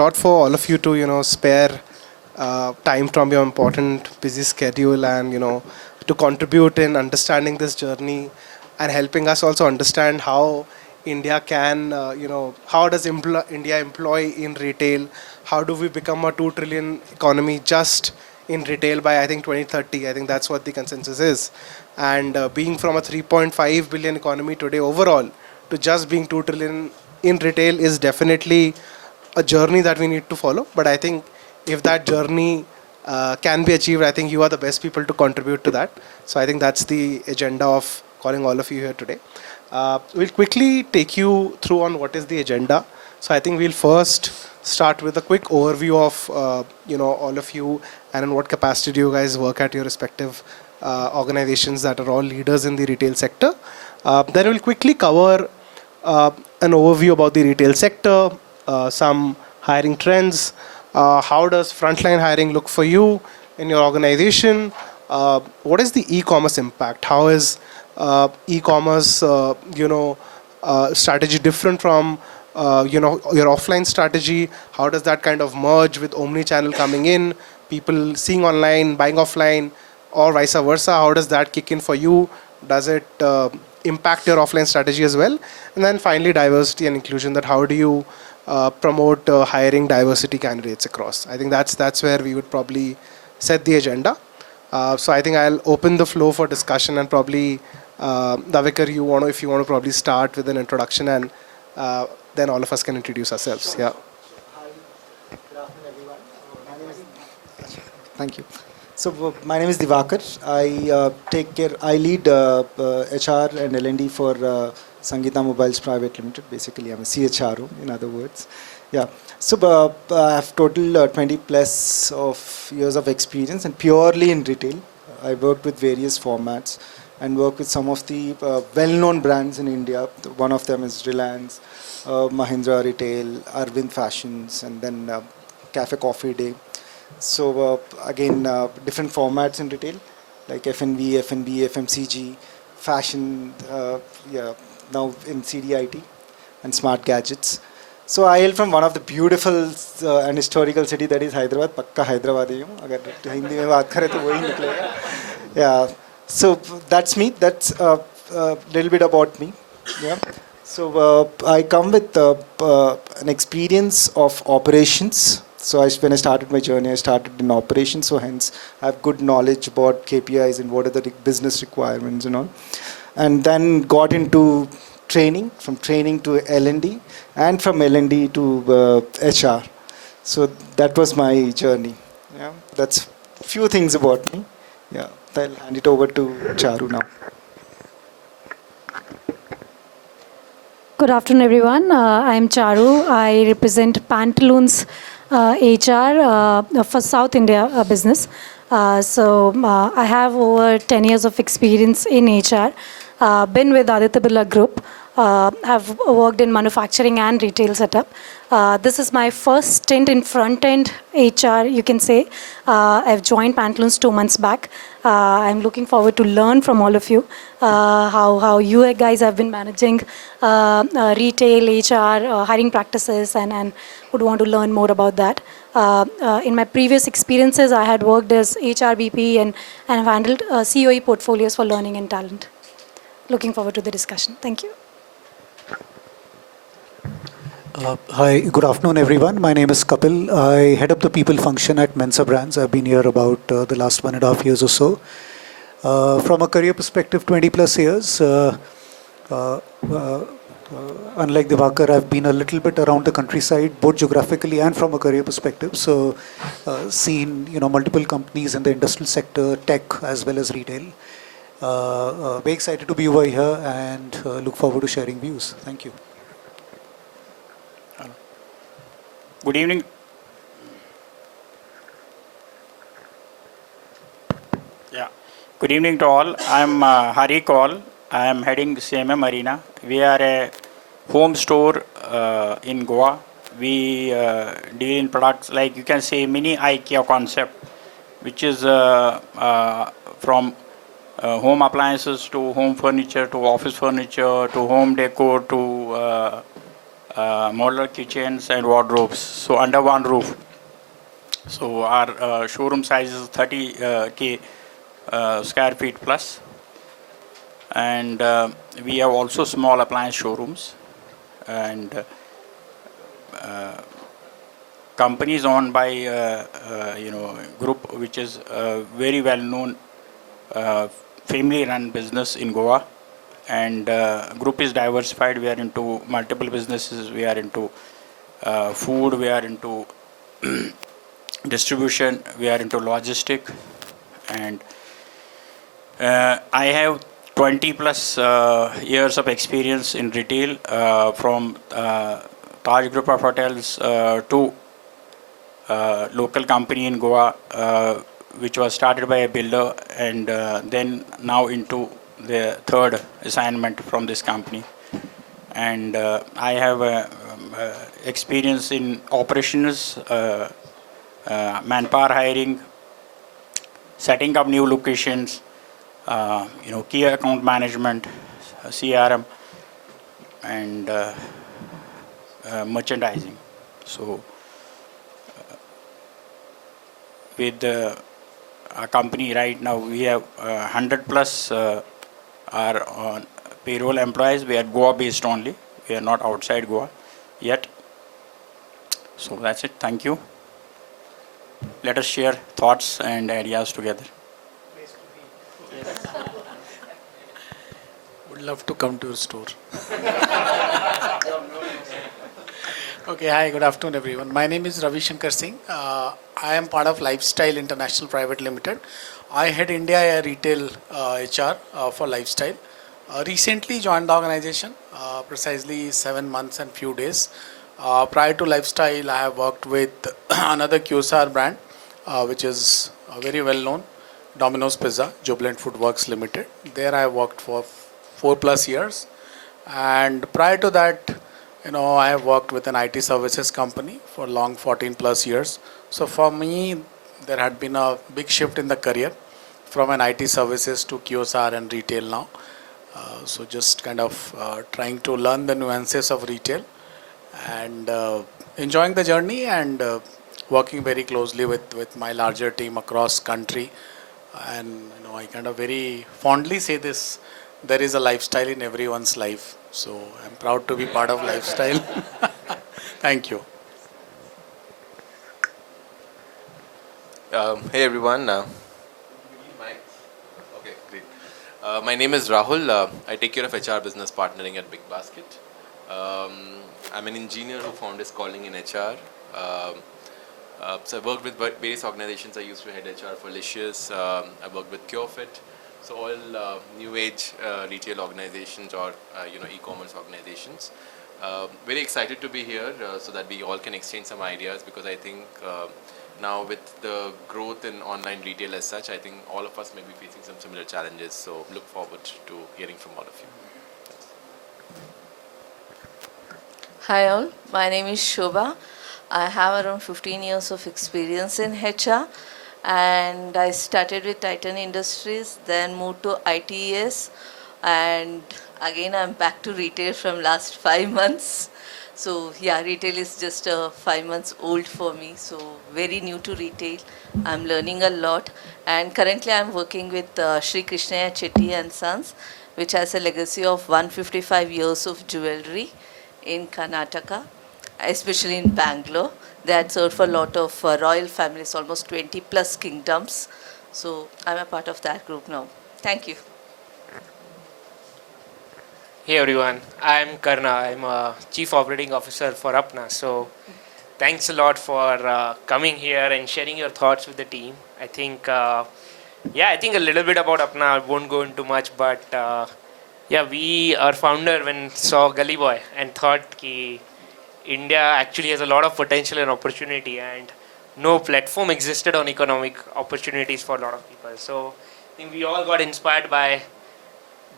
lot for all of you to, spare time from your important busy schedule and, to contribute in understanding this journey and helping us also understand how India can, how does India employ in retail? How do we become a 2 trillion economy just in retail by, I think, 2030? I think that's what the consensus is. And being from a 3.5 billion economy today overall to just being 2 trillion in retail is definitely a journey that we need to follow. But I think if that journey can be achieved, I think you are the best people to contribute to that. So I think that's the agenda of calling all of you here today. We'll quickly take you through on what is the agenda. So I think we'll first start with a quick overview of all of you and in what capacity do you guys work at your respective organizations that are all leaders in the retail sector. Then we'll quickly cover an overview about the retail sector, some hiring trends, how does frontline hiring look for you in your organization, what is the e-commerce impact, how is e-commerce strategy different from your offline strategy, how does that kind of merge with omnichannel coming in, people seeing online, buying offline, or vice versa, how does that kick in for you, does it impact your offline strategy as well? And then finally diversity and inclusion, that how do you promote hiring diversity candidates across. I think that's where we would probably set the agenda. So I think I'll open the floor for discussion and probably Divaker, if you want to probably start with an introduction and then all of us can introduce ourselves. Yeah. Hi, good afternoon everyone. Thank you. So my name is Divaker. I lead HR and L&D for Sita Mobiles Pvt. Limited. Basically, I'm a CHRO, in other words. Yeah. So I have total 20 plus of years of experience and purely in retail. I worked with various formats and worked with some of the well-known brands in India. One of them is Reliance, Mahindra Retail, Arvind Fashions, and then Café Coffee Day. So again, different formats in retail, like F&B, FMCG, fashion, now in CDIT and smart gadgets. So I hail from one of the beautiful and historical city, that is Hyderabad. Pakka Hyderabadi hu. Agar Hindi mein baat kare to wahi niklega. Yeah. So that's me. That's a little bit about me. Yeah. So I come with an experience of operations. So when I started my journey, I started in operations. So hence, I have good knowledge about KPIs and what are the business requirements and all. And then got into training, from training to L&D, and from L&D to HR. So that was my journey. Yeah, that's few things about me. Yeah, I'll hand it over to Charu now. Good afternoon, everyone. I'm Charu. I represent Pantaloons HR for South India business. I have over 10 years of experience in HR. Been with Aditya Birla Group. Have worked in manufacturing and retail setup. This is my first stint in front-end HR, you can say. I've joined Pantaloons 2 months back. I'm looking forward to learn from all of you how you guys have been managing retail, HR, hiring practices, and would want to learn more about that. In my previous experiences, I had worked as HR BP and have handled COE portfolios for learning and talent. Looking forward to the discussion. Thank you. Hi, good afternoon everyone. My name is Kapil. I head up the people function at Mensa Brands. I've been here about the last 1.5 years or so. From a career perspective, 20 plus years. Unlike Divaker, I've been a little bit around the countryside, both geographically and from a career perspective. So, seen multiple companies in the industrial sector, tech as well as retail. Very excited to be over here and look forward to sharing views. Thank you. Good evening. Yeah. Good evening to all. I'm Hari Kaul. I am heading CMM Arena. We are a home store in Goa. We deal in products like, you can say, mini IKEA concept, which is from home appliances to home furniture to office furniture to home decor to modular kitchens and wardrobes. So under one roof. So our showroom size is 30K square feet plus. And we have also small appliance showrooms. And companies owned by group which is very well known family run business in Goa, and group is diversified. We are into multiple businesses. We are into food, we are into distribution, we are into logistic, and I have 20 plus years of experience in retail from Taj Group of Hotels to local company in Goa, which was started by a builder, and then now into the third assignment from this company. And I have experience in operations, manpower hiring, setting up new locations, key account management, CRM, and merchandising. So with our company right now, we have 100 plus are on payroll employees. We are Goa based only. We are not outside Goa yet. So that's it. Thank you. Let us share thoughts and ideas together. Would love to come to your store. Okay, hi, good afternoon everyone. My name is Ravi Shankar Singh. I am part of Lifestyle International Private Limited. I head India Retail HR for Lifestyle. Recently joined the organization, precisely 7 months and few days. Prior to Lifestyle, I have worked with another QSR brand, which is very well known, Domino's Pizza, Jubilant Foodworks Limited. There I worked for 4+ years. And prior to that, I have worked with an IT services company for long 14+ years. So for me, there had been a big shift in the career from an IT services to QSR and retail now. So just kind of trying to learn the nuances of retail and enjoying the journey and working very closely with my larger team across country. And I kind of very fondly say this, there is a lifestyle in everyone's life. So I'm proud to be part of Lifestyle. Thank you. Hey everyone. Okay, great. My name is Rahul. I take care of HR business partnering at Big Basket. I'm an engineer who found his calling in HR. So I worked with various organizations. I used to head HR for Licious. I worked with CureFit. So all new age retail organizations or e-commerce organizations. Very excited to be here so that we all can exchange some ideas, because I think now with the growth in online retail as such, I think all of us may be facing some similar challenges. So look forward to hearing from all of you. Hi all, my name is Shobha. I have around 15 years of experience in HR, and I started with Titan Industries, then moved to ITES, and again I'm back to retail from last 5 months. So yeah, retail is just 5 months old for me, so very new to retail. I'm learning a lot, and currently I'm working with Sri Krishnaya Chetty and Sons, which has a legacy of 155 years of jewelry in Karnataka, especially in Bangalore. They had served for a lot of royal families, almost 20+ kingdoms. So I'm a part of that group now. Thank you. Hey everyone, I'm Karna. I'm a Chief Operating Officer for Apna. So thanks a lot for coming here and sharing your thoughts with the team. I think, I think a little bit about Apna. I won't go into much, but our founder when saw Gully Boy and thought ki India actually has a lot of potential and opportunity, and no platform existed on economic opportunities for a lot of people. So I think we all got inspired by,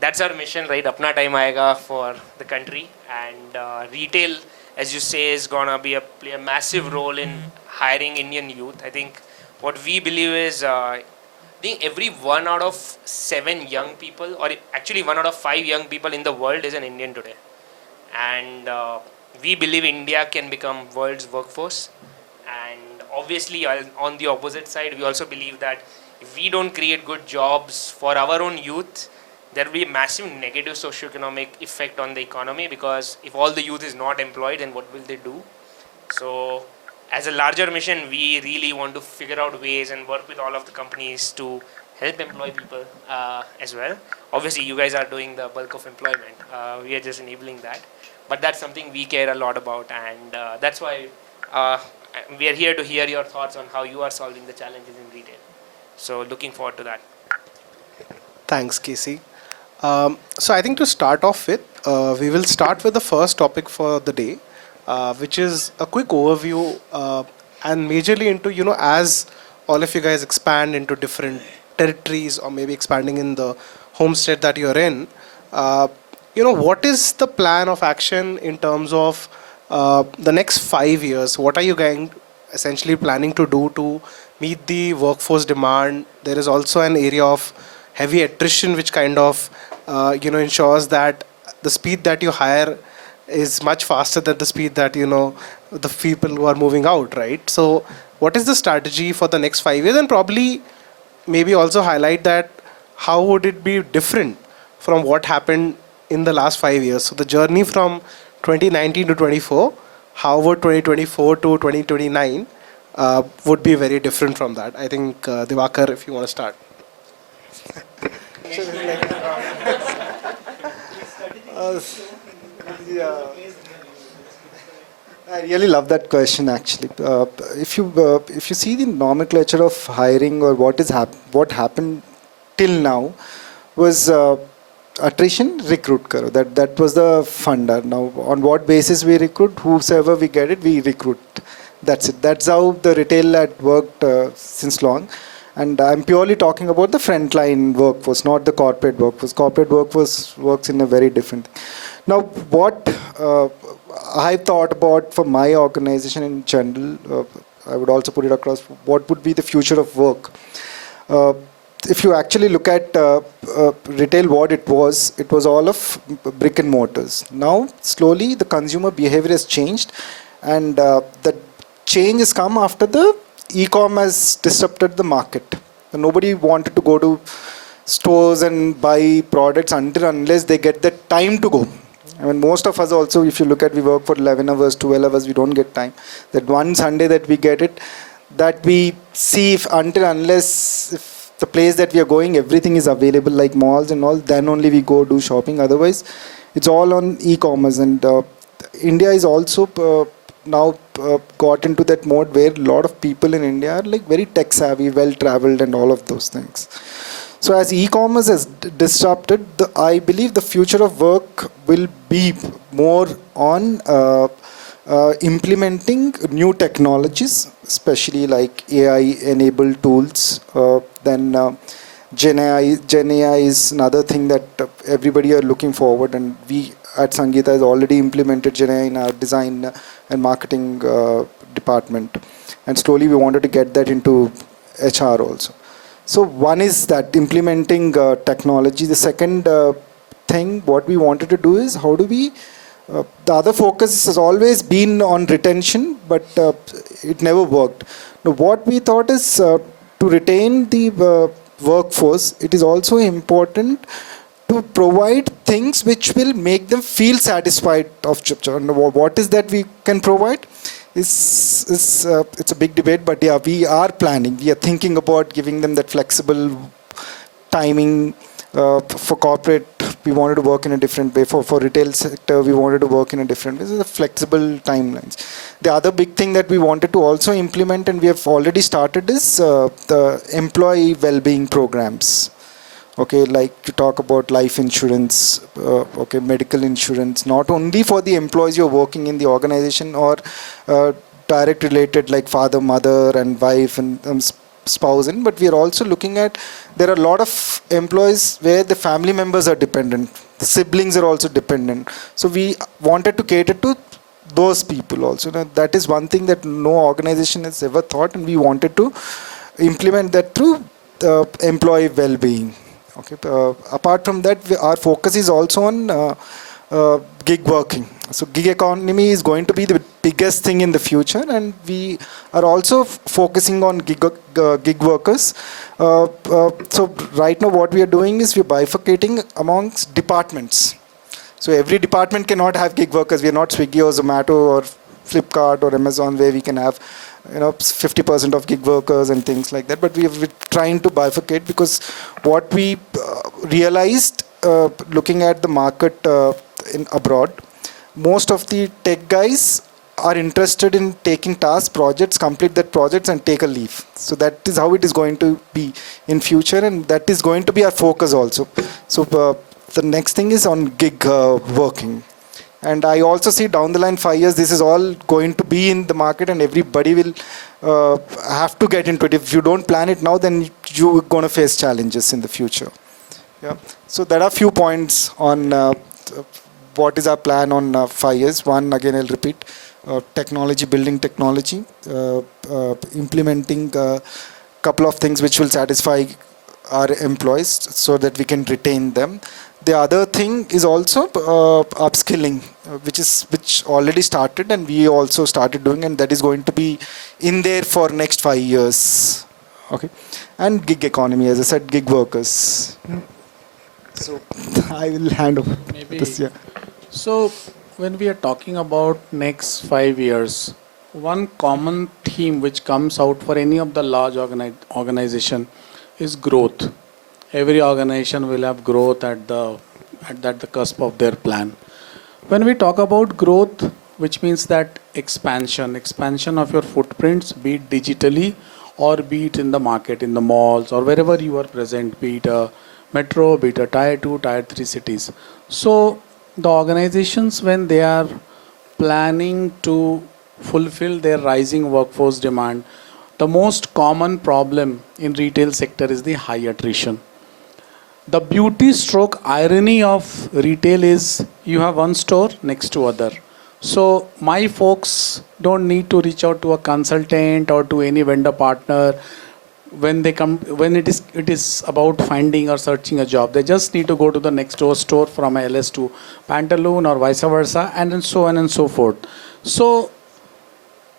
that's our mission, right? Apna time aayega for the country, and retail, as you say, is gonna play a massive role in hiring Indian youth. I think what we believe is, I think every 1 out of 7 young people, or actually 1 out of 5 young people in the world is an Indian today. And we believe India can become world's workforce. And obviously, on the opposite side, we also believe that if we don't create good jobs for our own youth, there will be a massive negative socioeconomic effect on the economy, because if all the youth is not employed, then what will they do? So as a larger mission, we really want to figure out ways and work with all of the companies to help employ people as well. Obviously, you guys are doing the bulk of employment. We are just enabling that. But that's something we care a lot about, and that's why we are here to hear your thoughts on how you are solving the challenges in retail. So looking forward to that. Thanks, Casey. So I think to start off with, we will start with the first topic for the day, which is a quick overview and majorly into, as all of you guys expand into different territories or maybe expanding in the homestead that you're in, what is the plan of action in terms of the next 5 years? What are you going essentially planning to do to meet the workforce demand? There is also an area of heavy attrition, which kind of ensures that the speed that you hire is much faster than the speed that the people who are moving out, right? So what is the strategy for the next 5 years, and probably maybe also highlight that how would it be different from what happened in the last 5 years? So the journey from 2019 to 24, how would 2024 to 2029 would be very different from that? I think Divaker, if you want to start. I really love that question. Actually, if you see the nomenclature of hiring, or what happened till now was attrition, recruit karo. That was the funda. Now, on what basis we recruit? Whosoever we get it, we recruit. That's it. That's how the retail had worked since long. And I'm purely talking about the frontline workforce, not the corporate workforce. Corporate workforce works in a very different thing. Now, what I thought about for my organization in general, I would also put it across, what would be the future of work? If you actually look at retail, what it was all of brick and mortars. Now, slowly, the consumer behavior has changed, and the change has come after the e-com has disrupted the market. Nobody wanted to go to stores and buy products unless they get the time to go. I mean, most of us also, if you look at, we work for 11 hours, 12 hours, we don't get time. That one Sunday that we get it, that we see if the place that we are going, everything is available, like malls and all, then only we go do shopping. Otherwise, it's all on e-commerce. And India is also now got into that mode where a lot of people in India are like very tech savvy, well traveled, and all of those things. So as e-commerce has disrupted, I believe the future of work will be more on implementing new technologies, especially like AI-enabled tools. Then Gen AI is another thing that everybody are looking forward, and we at Sangeeta has already implemented Gen AI in our design and marketing department. And slowly we wanted to get that into HR also. So one is that implementing technology. The second thing, what we wanted to do is how do we, the other focus has always been on retention, but it never worked. Now what we thought is to retain the workforce, it is also important to provide things which will make them feel satisfied of job. What is that we can provide? It's a big debate, but yeah, we are planning. We are thinking about giving them that flexible timing. For corporate, we wanted to work in a different way. For retail sector, we wanted to work in a different way. So the flexible timelines. The other big thing that we wanted to also implement, and we have already started, is the employee well-being programs. Okay, like to talk about life insurance, medical insurance, not only for the employees you're working in the organization or direct related like father, mother, and wife and spouse in, but we are also looking at, there are a lot of employees where the family members are dependent, the siblings are also dependent. So we wanted to cater to those people also. Now, that is one thing that no organization has ever thought, and we wanted to implement that through employee well-being. Okay. Apart from that, our focus is also on gig working. So gig economy is going to be the biggest thing in the future, and we are also focusing on gig workers. So right now what we are doing is we're bifurcating amongst departments. So every department cannot have gig workers. We are not Swiggy or Zomato or Flipkart or Amazon where we can have 50% of gig workers and things like that. But we're trying to bifurcate, because what we realized looking at the market in abroad, most of the tech guys are interested in taking tasks, projects, complete that projects and take a leave. So that is how it is going to be in future, and that is going to be our focus also. So the next thing is on gig working. And I also see down the line 5 years, this is all going to be in the market, and everybody will have to get into it. If you don't plan it now, then you're going to face challenges in the future. Yeah. So there are few points on what is our plan on 5 years. One, again, I'll repeat, technology, building technology, implementing a couple of things which will satisfy our employees so that we can retain them. The other thing is also upskilling, which already started, and we also started doing, and that is going to be in there for next 5 years. Okay. And gig economy, as I said, gig workers. So I will hand over this. Yeah. So when we are talking about next 5 years, one common theme which comes out for any of the large organization is growth. Every organization will have growth at the cusp of their plan. When we talk about growth, which means that expansion of your footprints, be it digitally or be it in the market, in the malls or wherever you are present, be it a metro, be it a tier 2, tier 3 cities. So the organizations, when they are planning to fulfill their rising workforce demand, the most common problem in retail sector is the high attrition. The beauty stroke irony of retail is you have one store next to other. So my folks don't need to reach out to a consultant or to any vendor partner when they come, when it is about finding or searching a job. They just need to go to the next door store from a LS to Pantaloons or vice versa, and then so on and so forth. So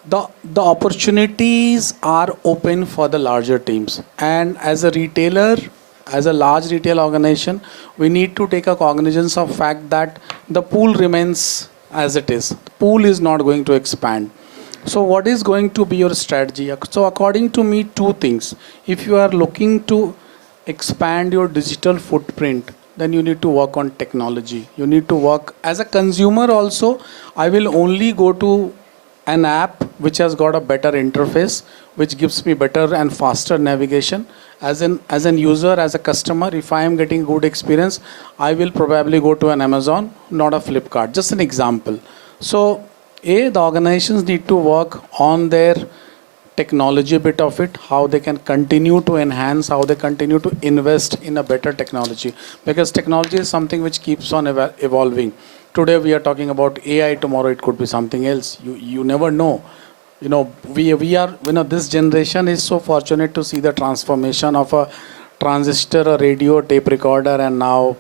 the opportunities are open for the larger teams, and as a retailer, as a large retail organization, we need to take a cognizance of fact that the pool remains as it is. The pool is not going to expand. So what is going to be your strategy? So according to me, two things. If you are looking to expand your digital footprint, then you need to work on technology. You need to work as a consumer also. I will only go to an app which has got a better interface, which gives me better and faster navigation. As an user, as a customer, if I am getting good experience, I will probably go to an Amazon, not a Flipkart. Just an example. So the organizations need to work on their technology bit of it, how they can continue to enhance, how they continue to invest in a better technology. Because technology is something which keeps on evolving. Today we are talking about AI, tomorrow it could be something else. You never know. We are, this generation is so fortunate to see the transformation of a transistor, a radio, tape recorder, and now,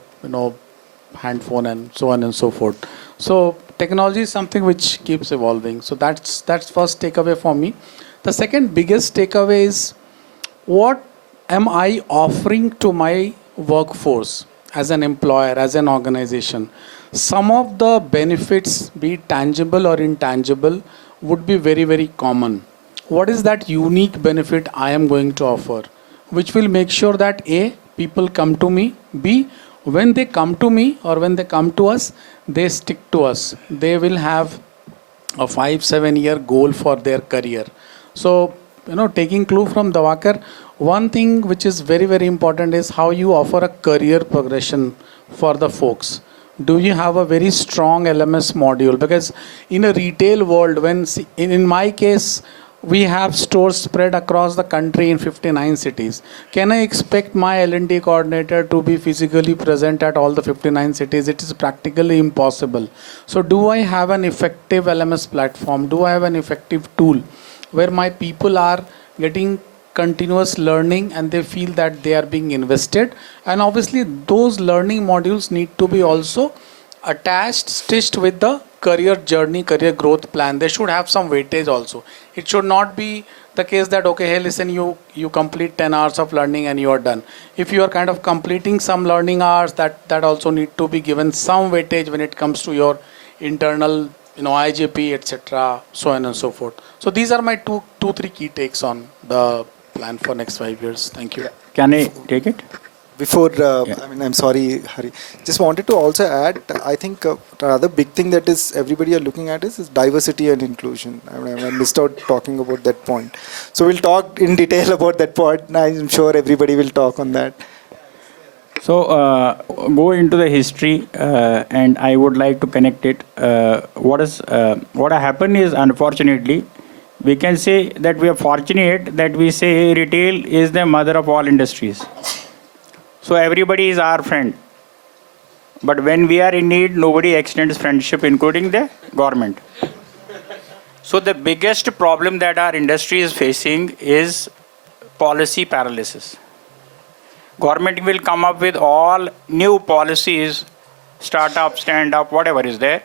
handphone and so on and so forth. So technology is something which keeps evolving. So that's first takeaway for me. The second biggest takeaway is, what am I offering to my workforce as an employer, as an organization? Some of the benefits, be it tangible or intangible, would be very, very common. What is that unique benefit I am going to offer, which will make sure that A, people come to me, B, when they come to me or when they come to us, they stick to us. They will have a 5-7 year goal for their career. So, taking clue from Divaker, one thing which is very, very important is how you offer a career progression for the folks. Do you have a very strong LMS module? Because in a retail world, in my case, we have stores spread across the country in 59 cities. Can I expect my L&D coordinator to be physically present at all the 59 cities? It is practically impossible. So do I have an effective LMS platform? Do I have an effective tool where my people are getting continuous learning and they feel that they are being invested? And obviously those learning modules need to be also attached, stitched with the career journey, career growth plan. They should have some weightage also. It should not be the case that, okay, hey, listen, you complete 10 hours of learning and you are done. If you are kind of completing some learning hours, that also need to be given some weightage when it comes to your internal, IJP, etc., so on and so forth. So these are my three key takes on the plan for next 5 years. Thank you. Can I take it? Before, I'm sorry, Hari. Just wanted to also add, I think the other big thing that is everybody are looking at is diversity and inclusion. I missed out talking about that point. So we'll talk in detail about that point. I'm sure everybody will talk on that. So go into the history, and I would like to connect it. What happened is, unfortunately, we can say that we are fortunate that we say retail is the mother of all industries. So everybody is our friend. But when we are in need, nobody extends friendship, including the government. So the biggest problem that our industry is facing is policy paralysis. Government will come up with all new policies, startup, stand-up, whatever is there.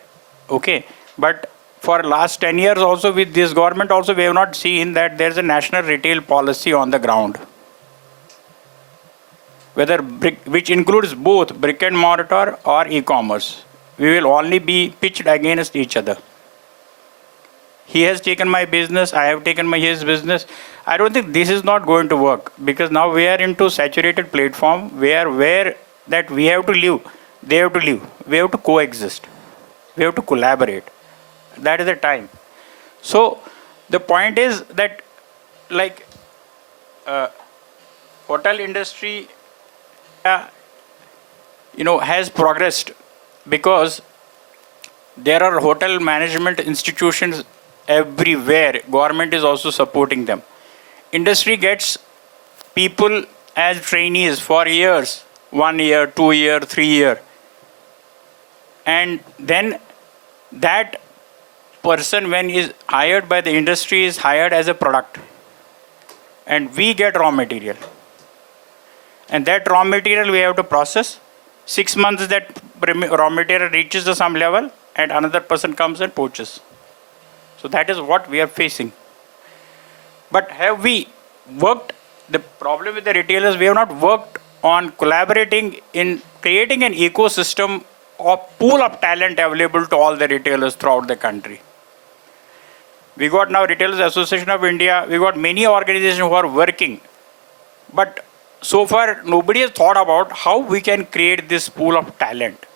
Okay. But for last 10 years also with this government also, we have not seen that there's a national retail policy on the ground. Which includes both brick and mortar or e-commerce. We will only be pitched against each other. He has taken my business, I have taken his business. I don't think this is not going to work, because now we are into saturated platform where that we have to live, they have to live, we have to coexist, we have to collaborate. That is the time. So the point is that, like, hotel industry has progressed because there are hotel management institutions everywhere. Government is also supporting them. Industry gets people as trainees for years, 1 year, 2 year, 3 year. And then that person, when is hired by the industry, is hired as a product. And we get raw material. And that raw material we have to process. 6 months that raw material reaches to some level and another person comes and poaches. So that is what we are facing. But have we worked? The problem with the retailers, we have not worked on collaborating in creating an ecosystem or pool of talent available to all the retailers throughout the country. We got now Retailers Association of India. We got many organizations who are working. But so far, nobody has thought about how we can create this pool of talent.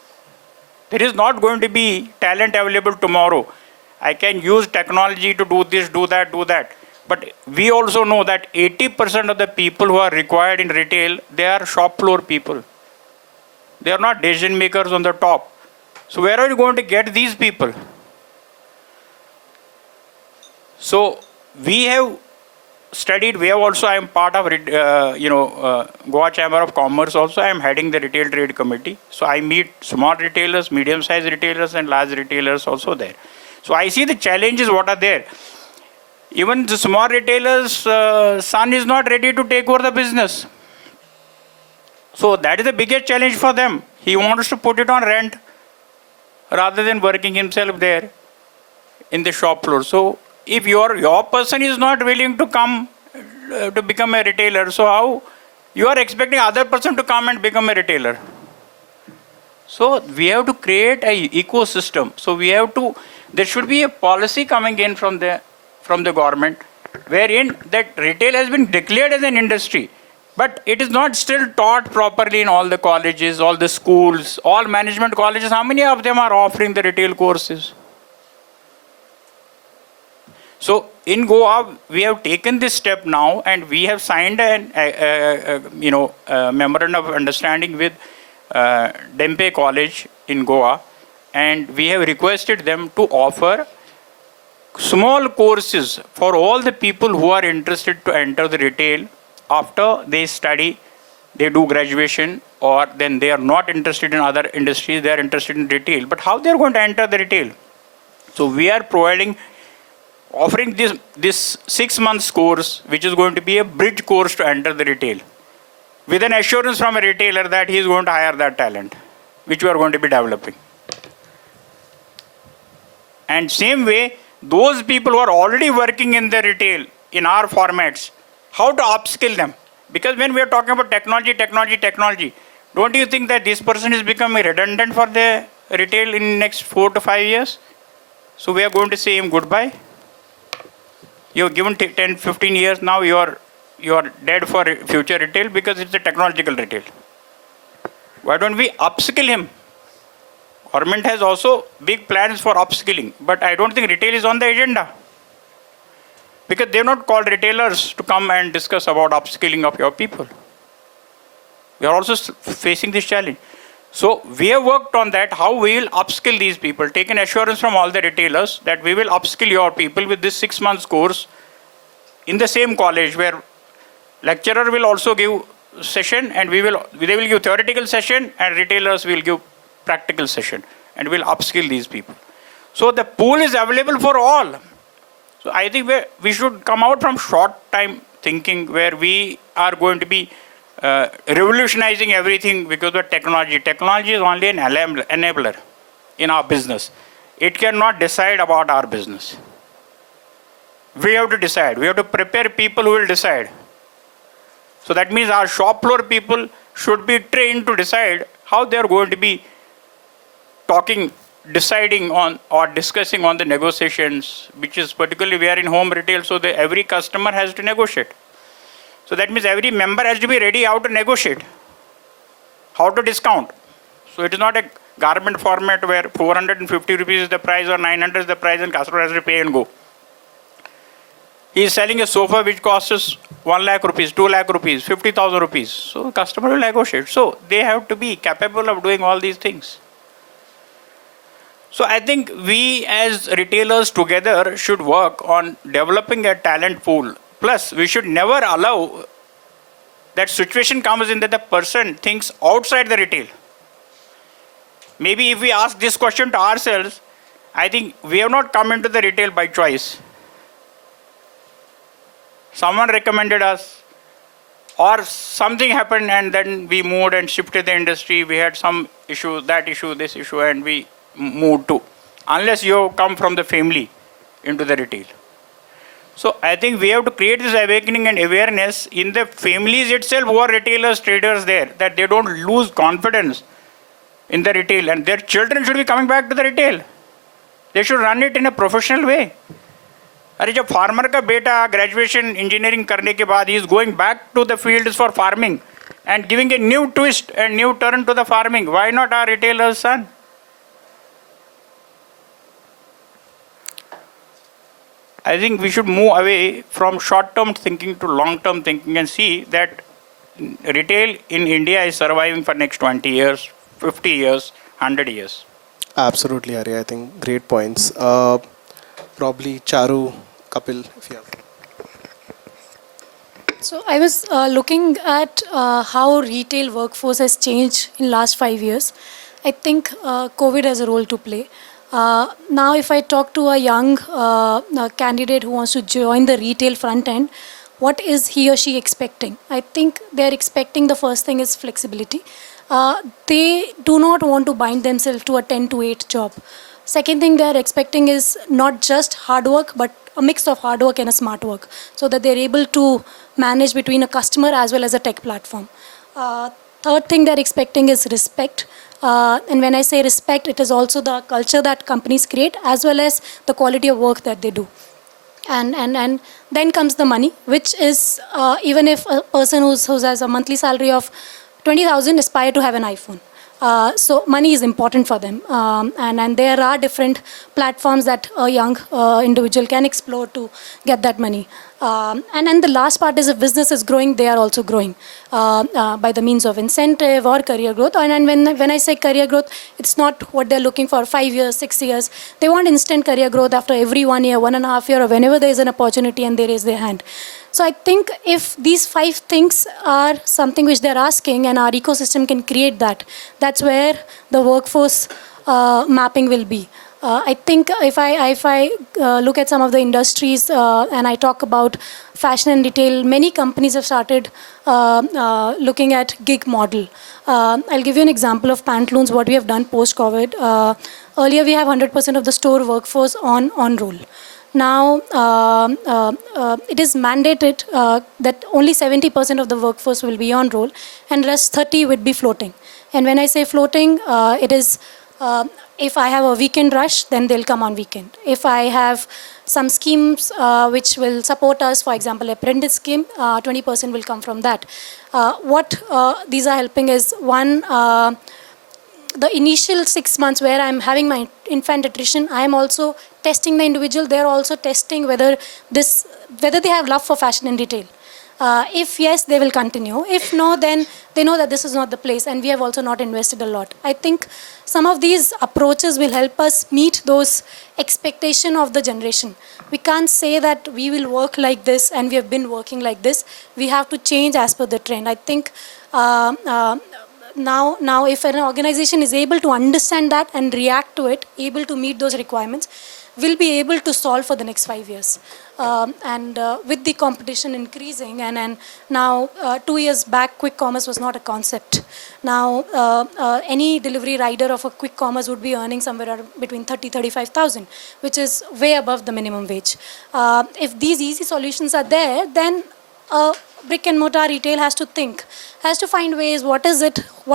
There is not going to be talent available tomorrow. I can use technology to do this, do that, do that. But we also know that 80% of the people who are required in retail, they are shop floor people. They are not decision makers on the top. So where are you going to get these people? So we have studied, we have also, I am part of, Goa Chamber of Commerce also. I am heading the Retail Trade Committee. So I meet small retailers, medium-sized retailers and large retailers also there. So I see the challenges what are there. Even the small retailers' son is not ready to take over the business. So that is the biggest challenge for them. He wants to put it on rent rather than working himself there in the shop floor. So if your person is not willing to come to become a retailer, so how you are expecting other person to come and become a retailer? So we have to create an ecosystem. So there should be a policy coming in from the government, wherein that retail has been declared as an industry, but it is not still taught properly in all the colleges, all the schools, all management colleges. How many of them are offering the retail courses? So in Goa, we have taken this step now, and we have signed a memorandum of understanding with Dempe College in Goa, and we have requested them to offer small courses for all the people who are interested to enter the retail after they study, they do graduation, or then they are not interested in other industries, they are interested in retail. But how they are going to enter the retail? So we are offering this 6 months course, which is going to be a bridge course to enter the retail, with an assurance from a retailer that he is going to hire that talent, which we are going to be developing. And same way, those people who are already working in the retail, in our formats, how to upskill them? Because when we are talking about technology, don't you think that this person is becoming redundant for the retail in next 4 to 5 years? So we are going to say him goodbye. You've given 10, 15 years now, you are dead for future retail because it's a technological retail. Why don't we upskill him? Government has also big plans for upskilling, but I don't think retail is on the agenda. Because they're not called retailers to come and discuss about upskilling of your people. We are also facing this challenge. So we have worked on that, how we will upskill these people, taken assurance from all the retailers that we will upskill your people with this 6 months course in the same college where lecturer will also give session and they will give theoretical session and retailers will give practical session and we'll upskill these people. So the pool is available for all. So I think we should come out from short time thinking where we are going to be revolutionizing everything because of technology. Technology is only an enabler in our business. It cannot decide about our business. We have to decide. We have to prepare people who will decide. So that means our shop floor people should be trained to decide how they are going to be deciding on or discussing on the negotiations, which is particularly we are in home retail, so every customer has to negotiate. So that means every member has to be ready how to negotiate, how to discount. So it is not a garment format where 450 rupees is the price or 900 is the price and customer has to pay and go. He is selling a sofa which costs us 1 lakh rupees, 2 lakh rupees, 50,000 rupees. So customer will negotiate. So they have to be capable of doing all these things. So I think we as retailers together should work on developing a talent pool. Plus, we should never allow that situation comes in that the person thinks outside the retail. Maybe if we ask this question to ourselves, I think we have not come into the retail by choice. Someone recommended us or something happened and then we moved and shifted the industry. We had some issue, that issue, this issue, and we moved to. Unless you come from the family into the retail. So I think we have to create this awakening and awareness in the families itself who are retailers, traders there, that they don't lose confidence in the retail and their children should be coming back to the retail. They should run it in a professional way. अरे जब farmer का बेटा graduation engineering करने के बाद he is going back to the fields for farming and giving a new twist and new turn to the farming. Why not our retailer's son? I think we should move away from short-term thinking to long-term thinking and see that retail in India is surviving for next 20 years, 50 years, 100 years. Absolutely, Ari. I think great points. Probably Charu, Kapil, if you have. So I was looking at how retail workforce has changed in last 5 years. I think COVID has a role to play. Now, if I talk to a young candidate who wants to join the retail front end, what is he or she expecting? I think they're expecting the first thing is flexibility. They do not want to bind themselves to a 10 to 8 job. Second thing they're expecting is not just hard work, but a mix of hard work and a smart work, so that they're able to manage between a customer as well as a tech platform. Third thing they're expecting is respect. And when I say respect, it is also the culture that companies create as well as the quality of work that they do. And then comes the money, which is even if a person who has a monthly salary of 20,000 aspire to have an iPhone. So money is important for them. And there are different platforms that a young individual can explore to get that money. And then the last part is if business is growing, they are also growing by the means of incentive or career growth. And when I say career growth, it's not what they're looking for 5 years, 6 years. They want instant career growth after every 1 year, 1.5 years, or whenever there is an opportunity and they raise their hand. So I think if these 5 things are something which they're asking and our ecosystem can create that, that's where the workforce mapping will be. I think if I look at some of the industries and I talk about fashion and retail, many companies have started looking at gig model. I'll give you an example of Pantaloons, what we have done post-COVID. Earlier, we have 100% of the store workforce on roll. Now, it is mandated that only 70% of the workforce will be on roll and rest 30 would be floating. And when I say floating, it is if I have a weekend rush, then they'll come on weekend. If I have some schemes which will support us, for example, apprentice scheme, 20% will come from that. What these are helping is one, the initial 6 months where I'm having my infant attrition, I am also testing the individual. They're also testing whether they have love for fashion and retail. If yes, they will continue. If no, then they know that this is not the place, and we have also not invested a lot. I think some of these approaches will help us meet those expectations of the generation. We can't say that we will work like this and we have been working like this. We have to change as per the trend. I think now if an organization is able to understand that and react to it, able to meet those requirements, will be able to solve for the next 5 years. With the competition increasing, and now 2 years back, quick commerce was not a concept. Now, any delivery rider of a quick commerce would be earning somewhere between 30,000-35,000, which is way above the minimum wage. If these easy solutions are there, then brick and mortar retail has to think, has to find ways, what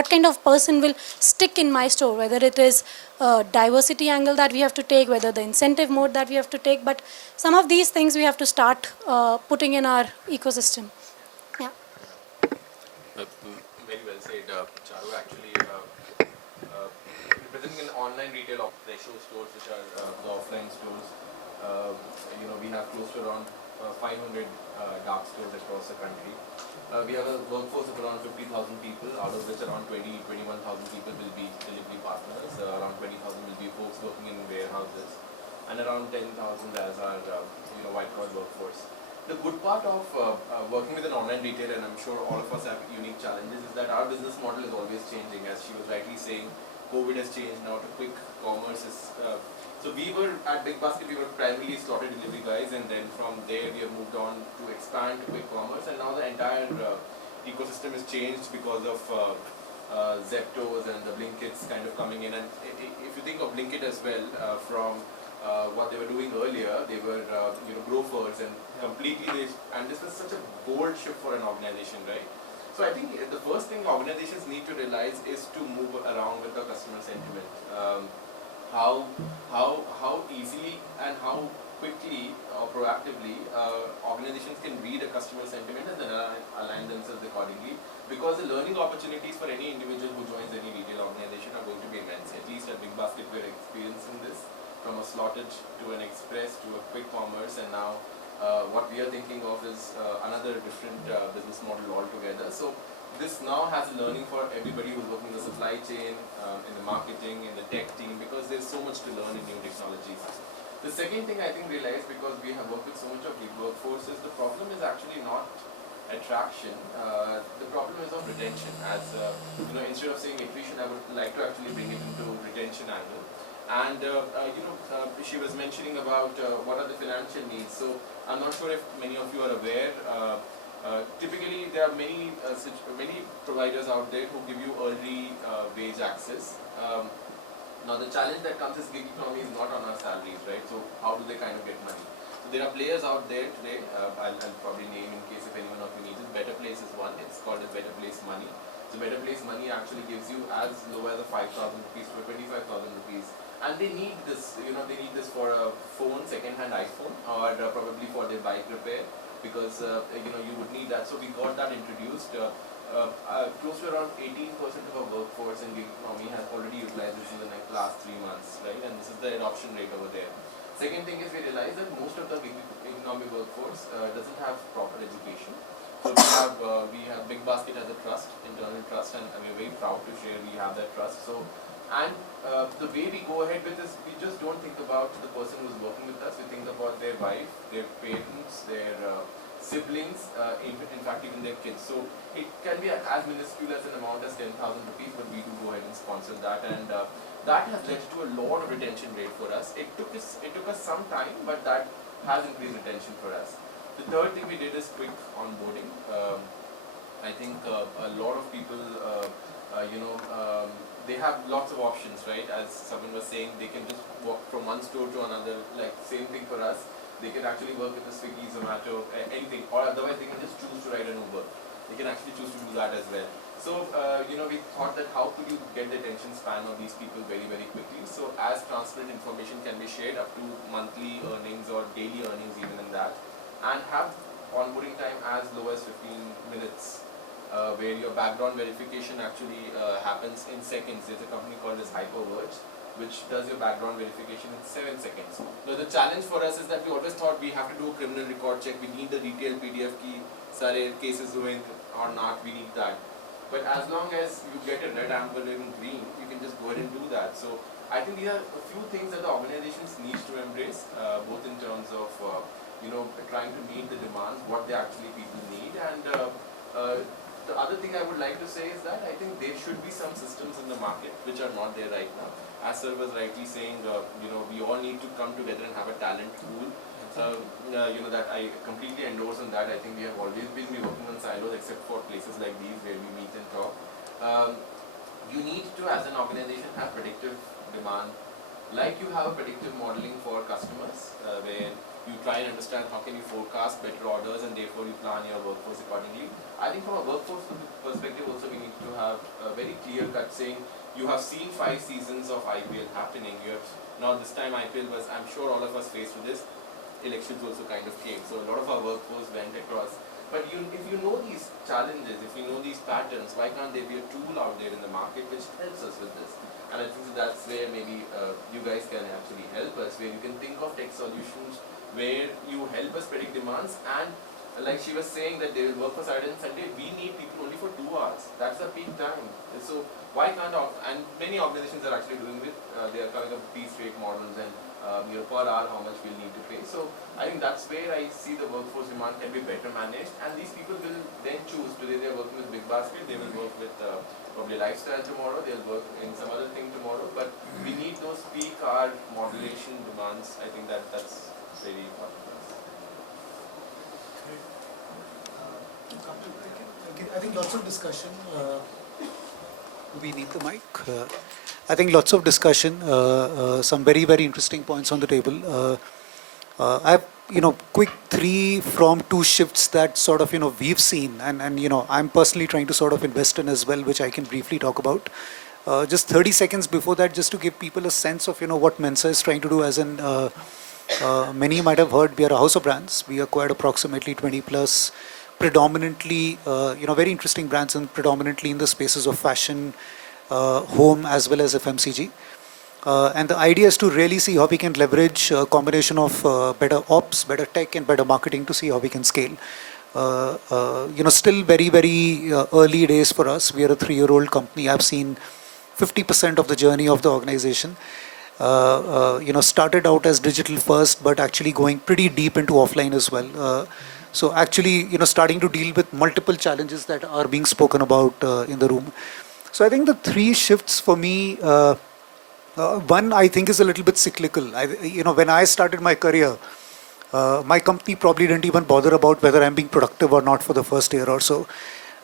kind of person will stick in my store, whether it is diversity angle that we have to take, whether the incentive mode that we have to take, but some of these things we have to start putting in our ecosystem. Yeah. Very well said, Charu. Actually, representing an online retail ratio stores, which are the offline stores, we have close to around 500 dark stores across the country. We have a workforce of around 50,000 people, out of which around 21,000 people will be delivery partners, around 20,000 will be folks working in warehouses, and around 10,000 as our white-collar workforce. The good part of working with an online retailer, and I'm sure all of us have unique challenges, is that our business model is always changing. As she was rightly saying, COVID has changed now to quick commerce. So we were at Big Basket, we were primarily slotted delivery guys, and then from there we have moved on to expand to quick commerce, and now the entire ecosystem has changed because of Zeptos and the Blinkits kind of coming in. And if you think of Blinkit as well, from what they were doing earlier, they were grofers, and and this was such a bold shift for an organization, right? So I think the first thing organizations need to realize is to move around with the customer sentiment. How easily and how quickly or proactively organizations can read a customer sentiment and then align themselves accordingly, because the learning opportunities for any individual who joins any retail organization are going to be immense. At least at Big Basket we're experiencing this, from a slottage to an express to a quick commerce, and now what we are thinking of is another different business model altogether. So this now has learning for everybody who's working in the supply chain, in the marketing, in the tech team, because there's so much to learn in new technologies. The second thing I think realized, because we have worked with so much of the workforce, is the problem is actually not attraction. The problem is of retention. As instead of saying attrition, I would like to actually bring it into retention angle. And she was mentioning about what are the financial needs. So I'm not sure if many of you are aware. Typically, there are many providers out there who give you early wage access. Now, the challenge that comes is gig economy is not on our salaries, right? So, how do they kind of get money? So, there are players out there today. I'll probably name in case if anyone of you needs it. Better Place is one. It's called as Better Place Money. So, Better Place Money actually gives you as low as 5,000 rupees to 25,000 rupees. And they need this, they need this for a phone, second-hand iPhone, or probably for their bike repair, because you would need that. So we got that introduced. Close to around 18% of our workforce in gig economy has already utilized this in the last 3 months, right? And this is the adoption rate over there. Second thing is we realize that most of the gig economy workforce doesn't have proper education. So we have Big Basket as a trust, internal trust, and we're very proud to share we have that trust. So. And the way we go ahead with this, we just don't think about the person who's working with us. We think about their wife, their parents, their siblings, in fact even their kids. So it can be as minuscule as an amount as 10,000 rupees, but we do go ahead and sponsor that. And That has led to a lot of retention rate for us. It took us some time, but that has increased retention for us. The third thing we did is quick onboarding. I think a lot of people, they have lots of options, right? As someone was saying, they can just walk from one store to another, like same thing for us. They can actually work with the Swiggy, Zomato, anything, or otherwise they can just choose to ride an Uber. They can actually choose to do that as well. So, we thought that how could you get the attention span of these people very, very quickly. So, as transparent information can be shared up to monthly earnings or daily earnings even in that, and have onboarding time as low as 15 minutes, where your background verification actually happens in seconds. There's a company called as Hyperverge, which does your background verification in 7 seconds. Now, the challenge for us is that we always thought we have to do a criminal record check. We need the retail PDF key, sare cases doing or not, we need that. But as long as you get a red, amber, and green, you can just go ahead and do that. So I think these are a few things that the organizations need to embrace, both in terms of trying to meet the demands, what they actually people need, and the other thing I would like to say is that I think there should be some systems in the market which are not there right now. As sir was rightly saying, we all need to come together and have a talent pool. That I completely endorse on that. I think we have always been working on silos except for places like these where we meet and talk. You need to, as an organization, have predictive demand. Like you have a predictive modeling for customers, where you try and understand how can you forecast better orders and therefore you plan your workforce accordingly. I think from a workforce perspective also we need to have a very clear cut saying you have seen 5 seasons of IPL happening. Now this time IPL was, I'm sure all of us faced with this, elections also kind of came. So a lot of our workforce went across. But if you know these challenges, if you know these patterns, why can't there be a tool out there in the market which helps us with this? And I think that's where maybe you guys can actually help us, where you can think of tech solutions where you help us predict demands, and like she was saying that they will work for Saturday and Sunday, we need people only for 2 hours. That's the peak time. So why can't, and many organizations are actually doing it, they are coming up with piece rate models and per hour how much we'll need to pay. So I think that's where I see the workforce demand can be better managed, and these people will then choose. Today they are working with Big Basket, they will work with probably Lifestyle tomorrow, they'll work in some other thing tomorrow, but we need those peak hour modulation demands. I think that's very important for us. I think lots of discussion. We need the mic. I think lots of discussion. Some very, very interesting points on the table. I have, quick 3 from 2 shifts that sort of, we've seen, and I'm personally trying to sort of invest in as well, which I can briefly talk about. Just 30 seconds before that, just to give people a sense of, what Mensa is trying to do, as in, many might have heard, we are a house of brands. We acquired approximately 20 plus, predominantly, very interesting brands, and predominantly in the spaces of fashion, home, as well as FMCG. And the idea is to really see how we can leverage a combination of better ops, better tech, and better marketing to see how we can scale. Still very, very early days for us. We are a 3-year-old company. I've seen 50% of the journey of the organization. Started out as digital first, but actually going pretty deep into offline as well. So actually, starting to deal with multiple challenges that are being spoken about in the room. So I think the 3 shifts for me, one I think is a little bit cyclical. When I started my career, my company probably didn't even bother about whether I'm being productive or not for the first year or so.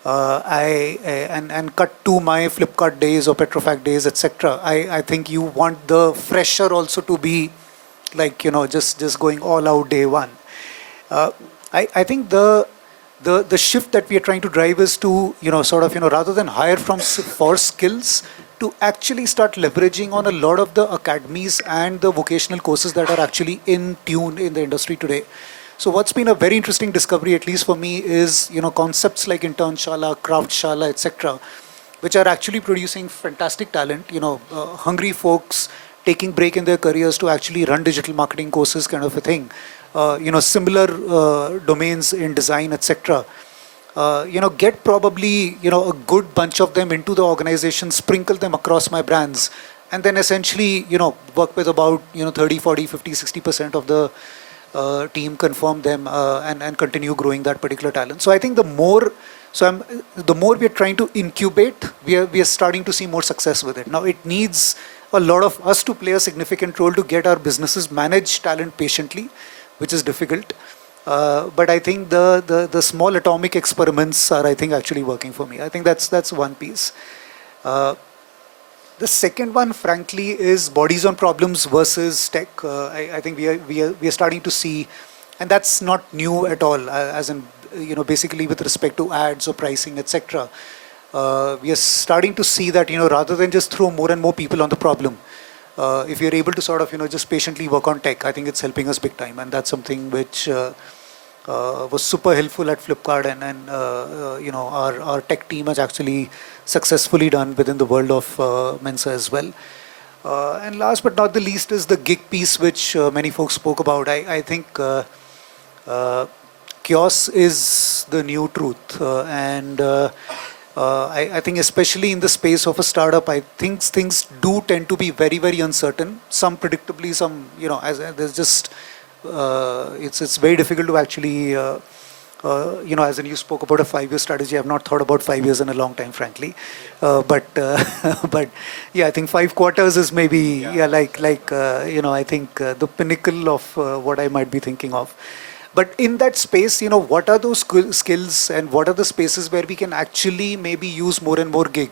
And cut to my Flipkart days or Petrofac days, etc. I think you want the fresher also to be like, just going all out day one. I think the shift that we are trying to drive is to, rather than hire for skills, to actually start leveraging on a lot of the academies and the vocational courses that are actually in tune in the industry today. So what's been a very interesting discovery, at least for me, is, concepts like Internshala, Craftshala, etc., which are actually producing fantastic talent, hungry folks taking break in their careers to actually run digital marketing courses, kind of a thing. Similar domains in design, etc. Get probably, a good bunch of them into the organization, sprinkle them across my brands, and then essentially, work with about, 30, 40, 50, 60% of the team, confirm them, and continue growing that particular talent. So I think the more we are trying to incubate, we are starting to see more success with it. Now it needs a lot of us to play a significant role to get our businesses manage talent patiently, which is difficult. But I think the small atomic experiments are, I think, actually working for me. I think that's one piece. The second one, frankly, is bodies on problems versus tech. I think we are starting to see, and that's not new at all. As in, basically with respect to ads or pricing, etc. We are starting to see that, rather than just throw more and more people on the problem, if you're able to sort of, just patiently work on tech, I think it's helping us big time, and that's something which was super helpful at Flipkart, and our tech team has actually successfully done within the world of Mensa as well. And last but not the least is the gig piece, which many folks spoke about. I think chaos is the new truth, and I think especially in the space of a startup, I think things do tend to be very, very uncertain. Some predictably, some, as there's just, it's very difficult to actually, as in you spoke about a 5-year strategy, I've not thought about 5 years in a long time, frankly. But yeah, I think 5 quarters is maybe, I think the pinnacle of what I might be thinking of. But in that space, what are those skills and what are the spaces where we can actually maybe use more and more gig?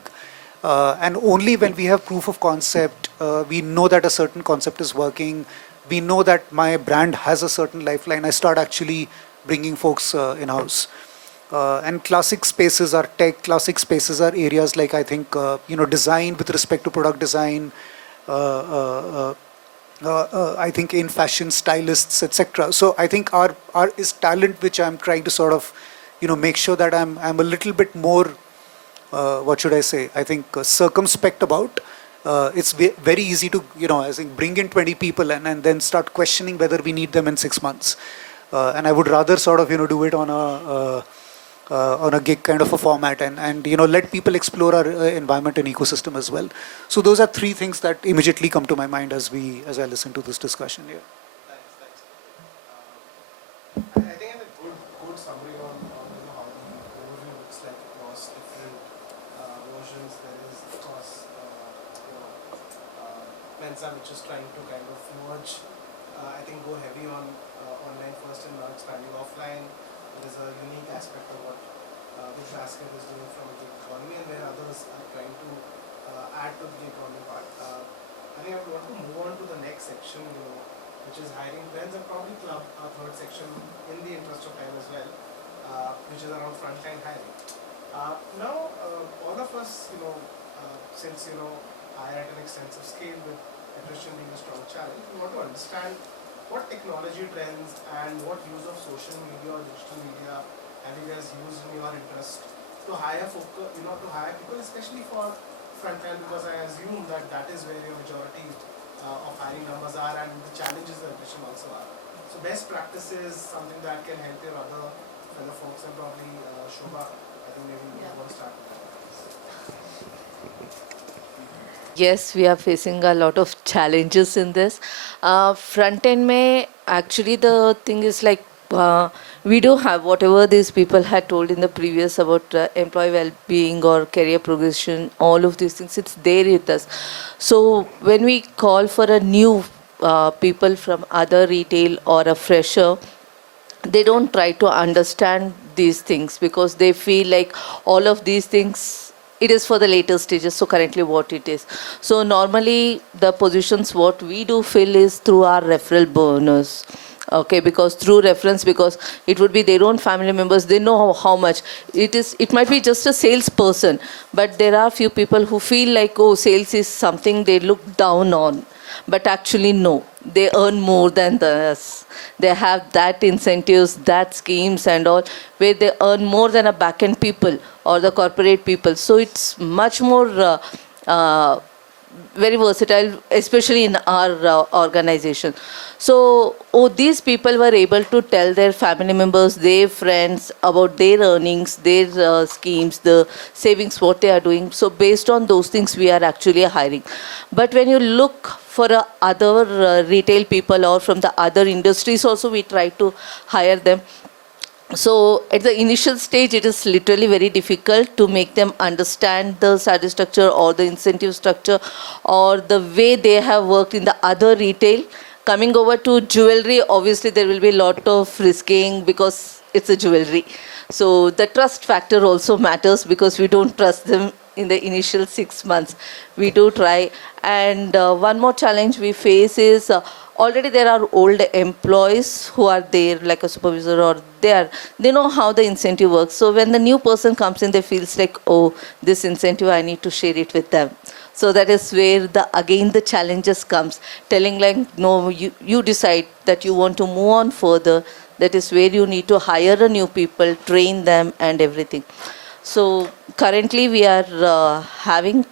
And only when we have proof of concept, we know that a certain concept is working, we know that my brand has a certain lifeline, I start actually bringing folks in-house. And classic spaces are tech, classic spaces are areas like, I think, design with respect to product design, I think in fashion, stylists, etc. So I think our is talent, which I'm trying to sort of, make sure that I'm a little bit more, what should I say? I think circumspect about. It's very easy to, I think bring in 20 people and then start questioning whether we need them in 6 months. And I would rather sort of, do it on a gig kind of a format and let people explore our environment and ecosystem as well. So those are 3 things that immediately come to my mind as I listen to this discussion here. Thanks. I think I have a good summary on how the overview looks like across different versions. There is, of course, Mensa, which is trying to kind of merge, I think go heavy on online first and now expanding offline. There is a unique aspect of what which Basket is doing from a gig economy, and where others are trying to add to the gig economy part. I think I want to move on to the next section, which is hiring trends, and probably club our third section in the interest of time as well, which is around frontline hiring. Now, all of us, since hire at an extensive scale with attrition being a strong challenge, we want to understand what technology trends and what use of social media or digital media have you guys used in your interest to hire to hire people, especially for frontline, because I assume that is where your majority of hiring numbers are, and the challenges the attrition also are. So best practices, something that can help your other fellow folks, and probably Shobha, I think maybe you want to start with that. Yes, we are facing a lot of challenges in this. Front end may actually the thing is like we do have whatever these people had told in the previous about employee well-being or career progression, all of these things, it's there with us. So when we call for a new people from other retail or a fresher, they don't try to understand these things because they feel like all of these things, it is for the later stages, so currently what it is. So normally the positions what we do fill is through our referral burners. Okay, because through reference, because it would be their own family members, they know how much. It might be just a salesperson, but there are few people who feel like, oh, sales is something they look down on. But actually no, they earn more than us. They have that incentives, that schemes and all, where they earn more than a back-end people or the corporate people. So it's much more very versatile, especially in our organization. So these people were able to tell their family members, their friends about their earnings, their schemes, the savings, what they are doing. So based on those things, we are actually hiring. But when you look for other retail people or from the other industries also, we try to hire them. So at the initial stage, it is literally very difficult to make them understand the salary structure or the incentive structure or the way they have worked in the other retail. Coming over to jewelry, obviously there will be a lot of risking because it's a jewelry. So the trust factor also matters because we don't trust them in the initial 6 months. We do try. And one more challenge we face is already there are old employees who are there like a supervisor or they know how the incentive works. So when the new person comes in, they feels like, oh, this incentive, I need to share it with them. So that is where again the challenges comes. Telling like, no, you decide that you want to move on further. That is where you need to hire a new people, train them and everything. So currently we are having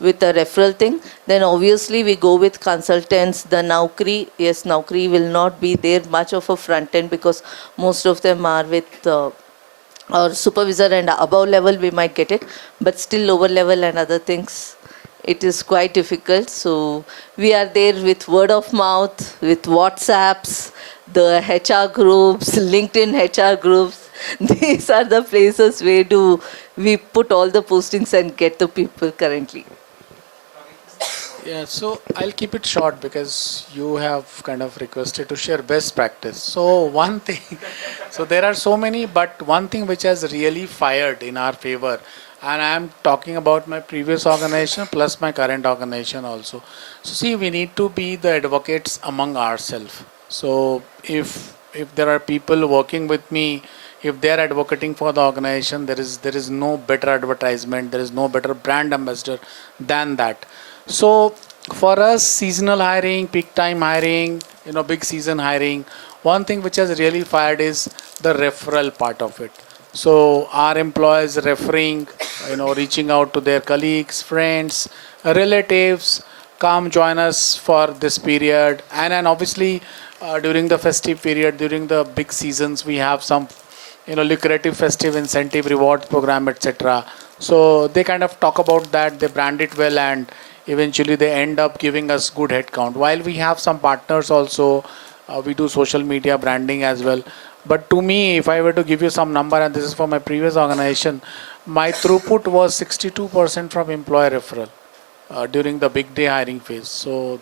with a referral thing. Then obviously we go with consultants. The Naukri, yes, Naukri will not be there much of a front end because most of them are with our supervisor and above level we might get it, but still lower level and other things, it is quite difficult. So we are there with word of mouth, with WhatsApps, the HR groups, LinkedIn HR groups. These are the places where do we put all the postings and get the people currently. Yeah, so I'll keep it short because you have kind of requested to share best practice. So one thing, so there are so many, but one thing which has really fired in our favor, and I'm talking about my previous organization plus my current organization also. So see, we need to be the advocates among ourselves. So if there are people working with me, if they are advocating for the organization, there is no better advertisement, there is no better brand ambassador than that. So for us, seasonal hiring, peak time hiring, big season hiring, one thing which has really fired is the referral part of it. So our employees referring, reaching out to their colleagues, friends, relatives, come join us for this period. And then obviously during the festive period, during the big seasons, we have some lucrative festive incentive rewards program, etc. So they kind of talk about that, they brand it well, and eventually they end up giving us good headcount. While we have some partners also, we do social media branding as well. But to me, if I were to give you some number, and this is for my previous organization, my throughput was 62% from employer referral during the big day hiring phase. So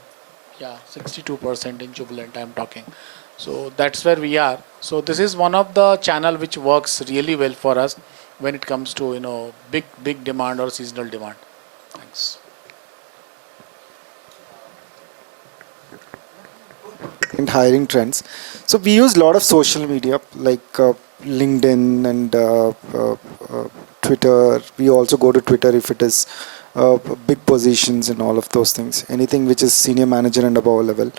yeah, 62% in Jubilant I'm talking. So that's where we are. So this is one of the channel which works really well for us when it comes to big demand or seasonal demand. Thanks. In hiring trends. So we use a lot of social media like LinkedIn and Twitter. We also go to Twitter if it is big positions and all of those things. Anything which is senior manager and above level.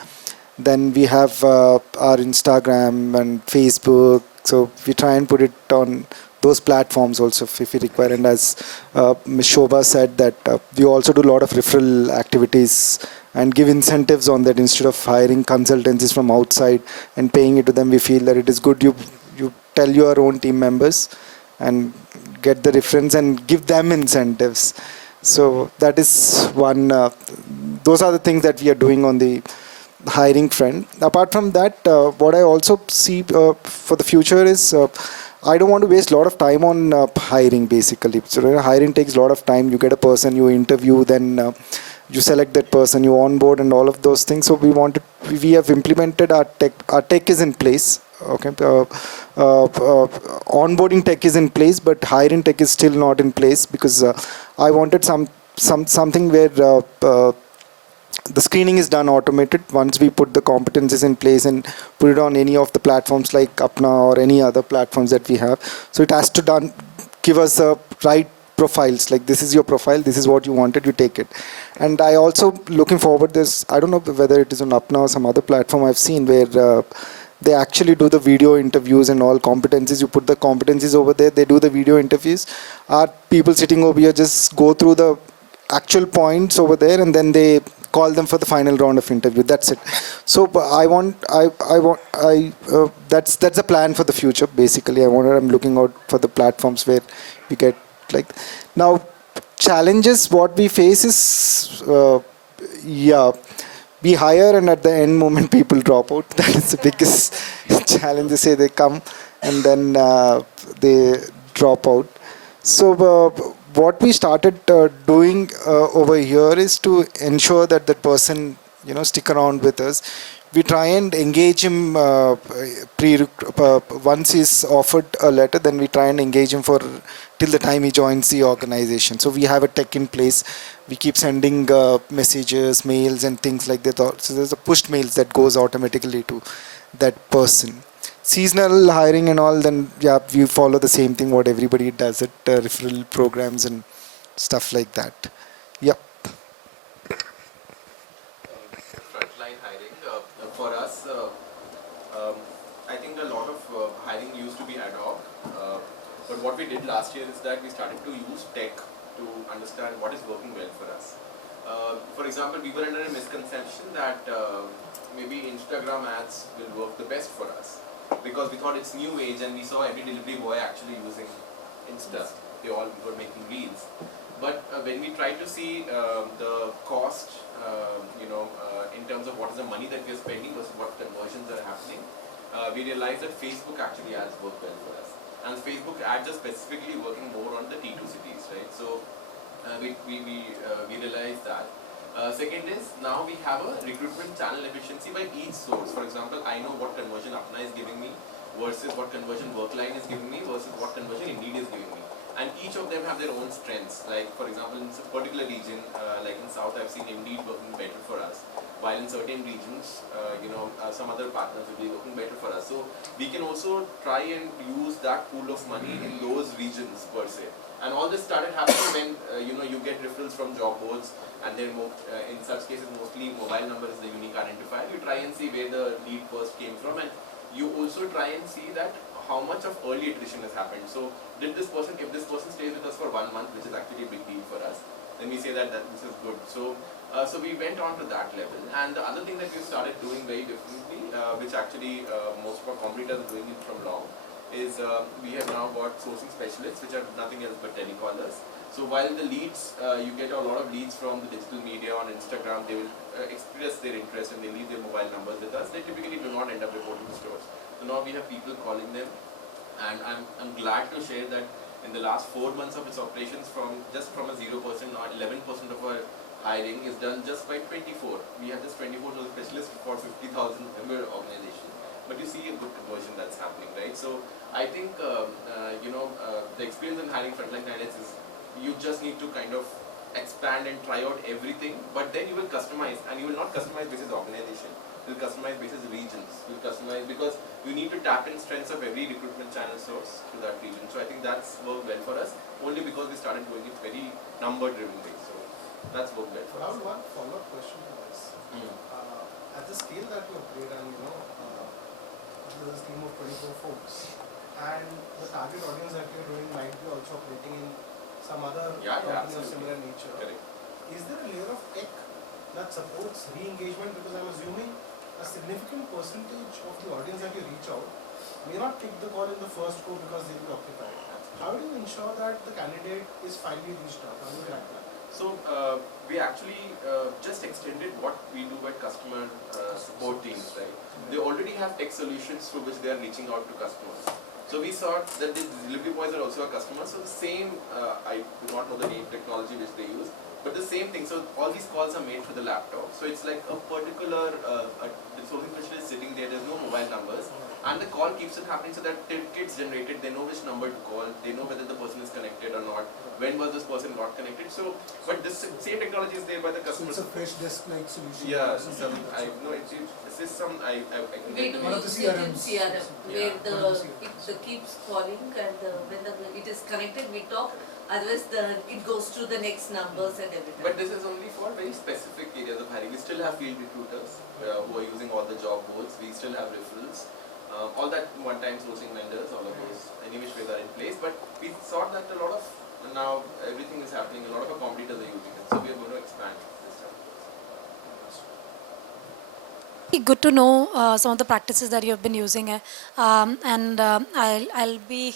Then we have our Instagram and Facebook. So we try and put it on those platforms also if we require. And as Ms. Shobha said that we also do a lot of referral activities and give incentives on that instead of hiring consultancies from outside and paying it to them. We feel that it is good you tell your own team members and get the reference and give them incentives. So that is one, those are the things that we are doing on the hiring front. Apart from that, what I also see for the future is I don't want to waste a lot of time on hiring basically. So hiring takes a lot of time. You get a person, you interview, then you select that person, you onboard and all of those things. So we have implemented our tech. Our tech is in place. Okay, onboarding tech is in place, but hiring tech is still not in place because I wanted something where the screening is done automated. Once we put the competencies in place and put it on any of the platforms like Apna or any other platforms that we have. So it has to give us the right profiles, like this is your profile, this is what you wanted, you take it. And I also looking forward this, I don't know whether it is on Apna or some other platform I've seen where they actually do the video interviews and all competencies. You put the competencies over there, they do the video interviews. Our people sitting over here just go through the actual points over there and then they call them for the final round of interview. That's it. So that's the plan for the future basically. I'm looking out for the platforms where we get like now challenges. What we face is we hire and at the end moment people drop out. That is the biggest challenge. They say they come and then they drop out. So what we started doing over here is to ensure that that person, stick around with us. We try and engage him once he's offered a letter, then we try and engage him for till the time he joins the organization. So we have a tech in place. We keep sending messages, mails, and things like that. So there's a pushed mails that goes automatically to that person. Seasonal hiring and all, then yeah, we follow the same thing what everybody does at referral programs and stuff like that. Yep. Frontline hiring for us, I think a lot of hiring used to be ad hoc. But what we did last year is that we started to use tech to understand what is working well for us. For example, we were under a misconception that maybe Instagram ads will work the best for us, because we thought it's new age and we saw every delivery boy actually using Insta. They all were making reels. But when we tried to see the cost, in terms of what is the money that we are spending versus what conversions are happening, we realized that Facebook actually ads work well for us. And Facebook ads are specifically working more on the T2 cities, right? So we realized that. Second is, now we have a recruitment channel efficiency by each source. For example, I know what conversion Apna is giving me versus what conversion Workline is giving me versus what conversion Indeed is giving me. And each of them have their own strengths. Like, for example, in a particular region, like in South, I've seen Indeed working better for us. While in certain regions, some other partners will be working better for us. So we can also try and use that pool of money in those regions per se. And all this started happening when you get referrals from job boards, and then in such cases mostly mobile number is the unique identifier. You try and see where the lead first came from, and you also try and see that how much of early attrition has happened. So if this person stays with us for 1 month, which is actually a big deal for us, then we say that this is good. So we went on to that level. And the other thing that we started doing very differently, which actually most of our competitors are doing it from long, is we have now got sourcing specialists, which are nothing else but telecallers. So while the leads, you get a lot of leads from the digital media on Instagram, they will express their interest and they leave their mobile numbers with us. They typically do not end up reporting to stores. So now we have people calling them, and I'm glad to share that in the last 4 months of its operations, from a 0%, now 11% of our hiring is done just by 24. We have just 24 specialists for 50,000 member organization. But you see a good conversion that's happening, right? So I think the experience in hiring frontline candidates is you just need to kind of expand and try out everything, but then you will customize, and you will not customize basis organization. You will customize basis regions. You will customize because you need to tap in strengths of every recruitment channel source to that region. So I think that's worked well for us, only because we started doing it very number-driven way. So that's worked well for us. One follow-up question to this. At the scale that you operate, and there's a team of 24 folks, and the target audience that you're doing might be also operating in some other company of similar nature. Correct. Is there a layer of tech that supports re-engagement? Because I'm assuming a significant percentage of the audience that you reach out may not pick the call in the first go because they'll be occupied. How do you ensure that the candidate is finally reached out? How do you track that? So we actually just extended what we do by customer support teams, right? They already have tech solutions through which they are reaching out to customers. So we saw that the delivery boys are also our customers. So the same, I do not know the name technology which they use, but the same thing. So all these calls are made through the laptop. So it's like a particular sourcing specialist sitting there. There's no mobile numbers. And the call keeps it happening so that it gets generated, they know which number to call, they know whether the person is connected or not, when was this person not connected. So, but this same technology is there by the customer. So it's a fresh desk-like solution. Yeah, I know it's some, I can We get do use it in CRM, where it keeps calling, and when it is connected, we talk. Otherwise, it goes to the next numbers and everything. But this is only for very specific areas of hiring. We still have field recruiters who are using all the job boards. We still have referrals. All that one-time sourcing vendors, all of those, any which ways are in place. But we saw that a lot of, now everything is happening, a lot of our competitors are using it. So we are going to expand this time. Good to know some of the practices that you have been using, I'll be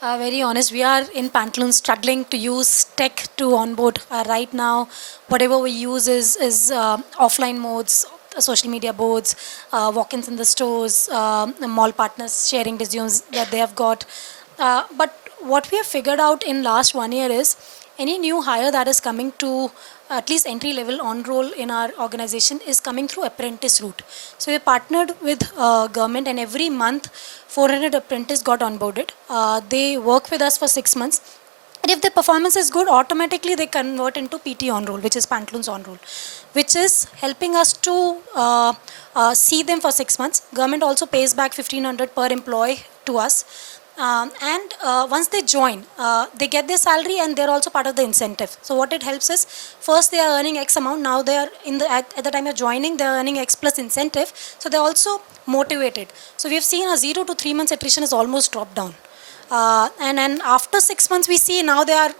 very honest. We are in Pantaloons struggling to use tech to onboard. Right now, whatever we use is offline modes. social media boards, walk-ins in the stores, mall partners sharing resumes that they have got. But what we have figured out in last 1 year is any new hire that is coming to at least entry level on roll in our organization is coming through apprentice route. So we partnered with government, and every month 400 apprentices got onboarded. They work with us for 6 months. And if the performance is good, automatically they convert into PT on roll, which is Pantaloons on roll, which is helping us to see them for 6 months. Government also pays back 1,500 per employee to us. And once they join, they get their salary and they're also part of the incentive. So what it helps is, first they are earning X amount, now they are at the time of joining, they're earning X plus incentive. So they're also motivated. So we've seen a 0 to 3 months attrition has almost dropped down. And then after 6 months, we see now they are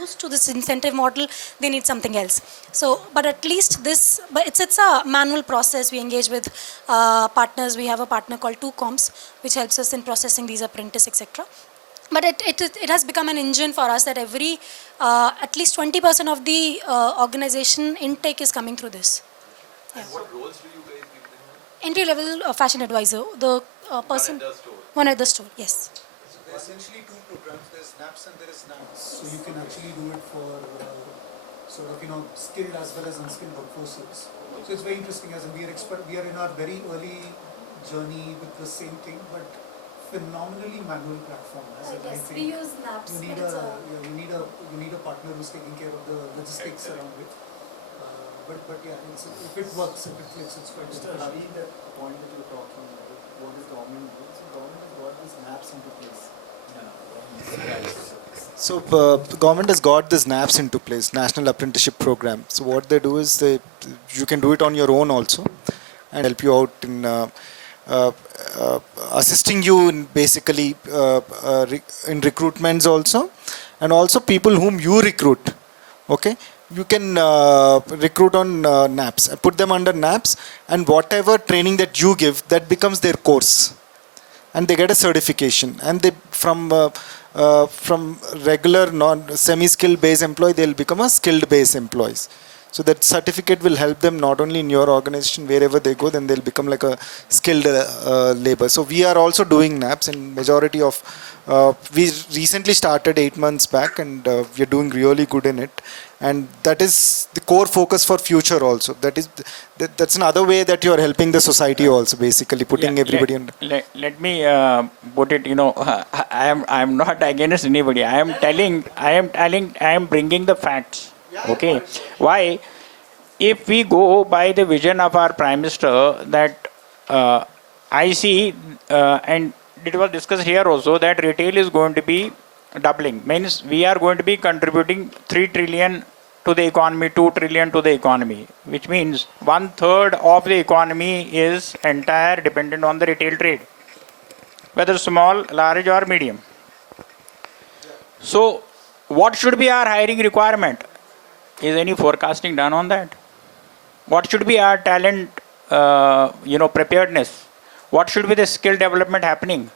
used to this incentive model, they need something else. So, but at least this, but it's a manual process. We engage with partners. We have a partner called 2Coms, which helps us in processing these apprentices, etc. But it has become an engine for us that every, at least 20% of the organization intake is coming through this. Yeah. And what roles do you guys give them? Entry-level fashion advisor, the person. One at the store. One at the store, yes. Essentially two programs. There's NAPS and there is NAPS. So you can actually do it for sort of, skilled as well as unskilled workforces. So it's very interesting, as in we are in our very early journey with the same thing, but phenomenally manual platform. As in, I think we use NAPS. you need a partner who's taking care of the logistics around it. But yeah, if it works, if it clicks, it's quite Mr. Hari, that point that you were talking about, what is government doing? So government has got this NAPS into place. So the government has got this NAPS into place, National Apprenticeship Program. So what they do is you can do it on your own also and help you out in assisting you in basically in recruitments also, and also people whom you recruit. Okay, you can recruit on NAPS, put them under NAPS, and whatever training that you give, that becomes their course, and they get a certification, and they from regular semi-skilled based employee, they'll become a skilled based employees. So that certificate will help them not only in your organization, wherever they go, then they'll become like a skilled labor. So we are also doing NAPS in majority of, we recently started 8 months back, and we are doing really good in it. And that is the core focus for future also. That's another way that you are helping the society also, basically putting everybody in. Let me put it, I am not against anybody. I am bringing the facts. Okay. Why? If we go by the vision of our Prime Minister, that I see, and it was discussed here also, that retail is going to be doubling. Means we are going to be contributing 3 trillion to the economy, 2 trillion to the economy, which means 1/3 of the economy is entire dependent on the retail trade, whether small, large or medium. So what should be our hiring requirement? Is any forecasting done on that? What should be our talent, preparedness? What should be the skill development happening?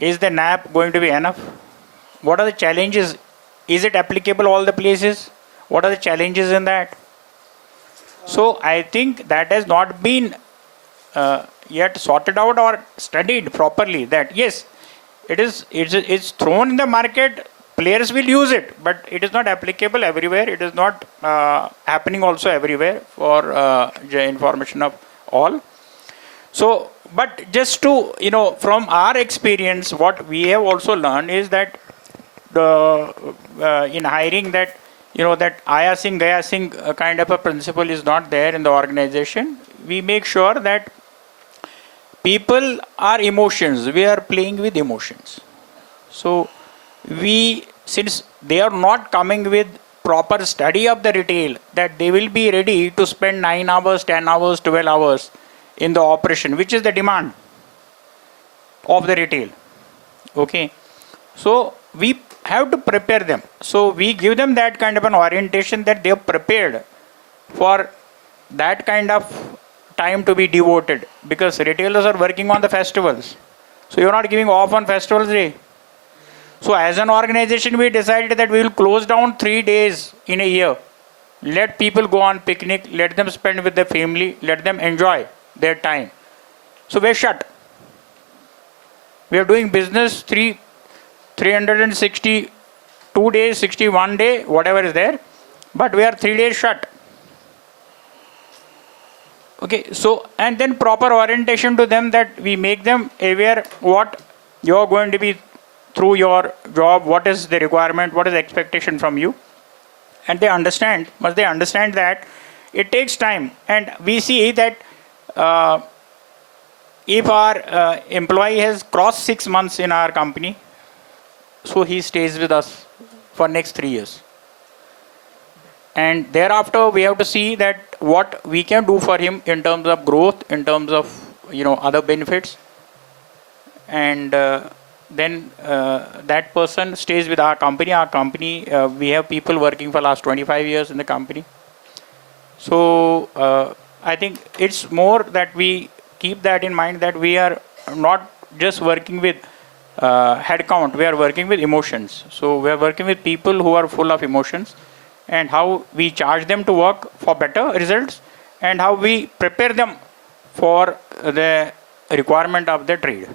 Is the NAP going to be enough? What are the challenges? Is it applicable all the places? What are the challenges in that? So I think that has not been yet sorted out or studied properly. That yes, it's thrown in the market. Players will use it, but it is not applicable everywhere. It is not happening also everywhere for information of all. So, but just to, from our experience, what we have also learned is that in hiring that, that Aya Singh, Gaya Singh kind of a principle is not there in the organization. We make sure that people are emotions. We are playing with emotions. So, since they are not coming with proper study of the retail, that they will be ready to spend 9 hours, 10 hours, 12 hours in the operation, which is the demand of the retail. Okay. So we have to prepare them. So we give them that kind of an orientation that they are prepared for that kind of time to be devoted, because retailers are working on the festivals. So you're not giving off on festivals day. So as an organization, we decided that we will close down 3 days in a year Let people go on picnic, let them spend with their family, let them enjoy their time. So we're shut. We are doing business 362 days, 61 day, whatever is there, but we are 3 days shut. Okay, so and then proper orientation to them, that we make them aware what you're going to be through your job, what is the requirement, what is the expectation from you, and they understand. Must they understand that it takes time, and we see that if our employee has crossed 6 months in our company, so he stays with us for next 3 years. And thereafter, we have to see that what we can do for him in terms of growth, in terms of other benefits, and then that person stays with our company. Our company, we have people working for last 25 years in the company. So I think it's more that we keep that in mind, that we are not just working with headcount, we are working with emotions. So we are working with people who are full of emotions, and how we charge them to work for better results, and how we prepare them for the requirement of the trade.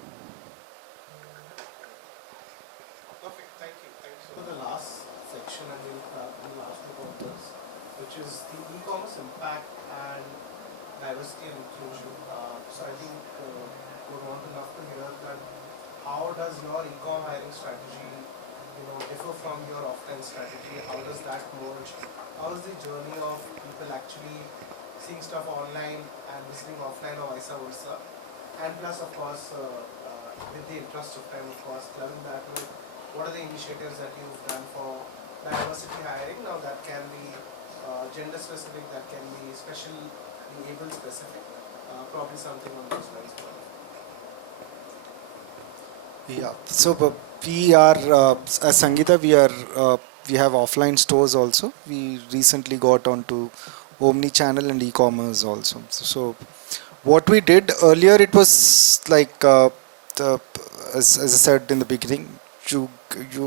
Perfect, thank you. Thanks for the last section, and we'll ask you about this, which is the e-commerce impact and diversity and inclusion. So I think would want to love to hear that. How does your e-com hiring strategy, differ from your offline strategy? How does that merge? How is the journey of people actually seeing stuff online and visiting offline, or vice versa? And plus, of course, with the interest of time, of course, clubbing that with what are the initiatives that you've done for diversity hiring? Now that can be gender specific, that can be specially able specific, probably something on those lines. Yeah. So we are as Sangeeta, we have offline stores also. We recently got onto omnichannel and e-commerce also. So what we did earlier, it was like as I said in the beginning, you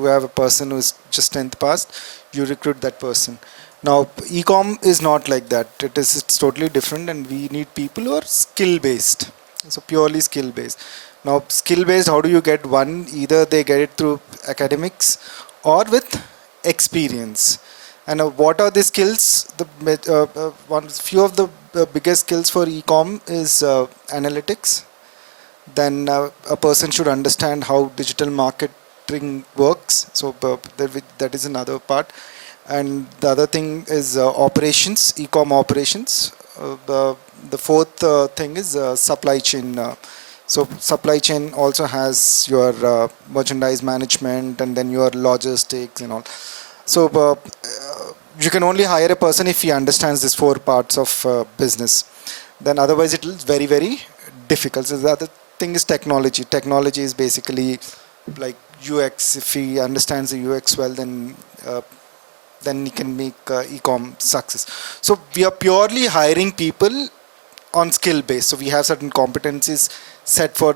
have a person who is just 10th passed, you recruit that person. Now e-com is not like that. It's totally different, and we need people who are skill based. So purely skill based. Now skill based, how do you get one? Either they get it through academics or with experience. And what are the skills? Few of the biggest skills for e-com is analytics. Then a person should understand how digital marketing works. So that is another part. And the other thing is operations, e-com operations. The fourth thing is supply chain. So supply chain also has your merchandise management, and then your logistics and all. So you can only hire a person if he understands these 4 parts of business. Then otherwise it is very, very difficult. So the other thing is technology. Technology is basically like UX. If he understands the UX well, then he can make e-com success. So we are purely hiring people on skill base. So we have certain competencies set for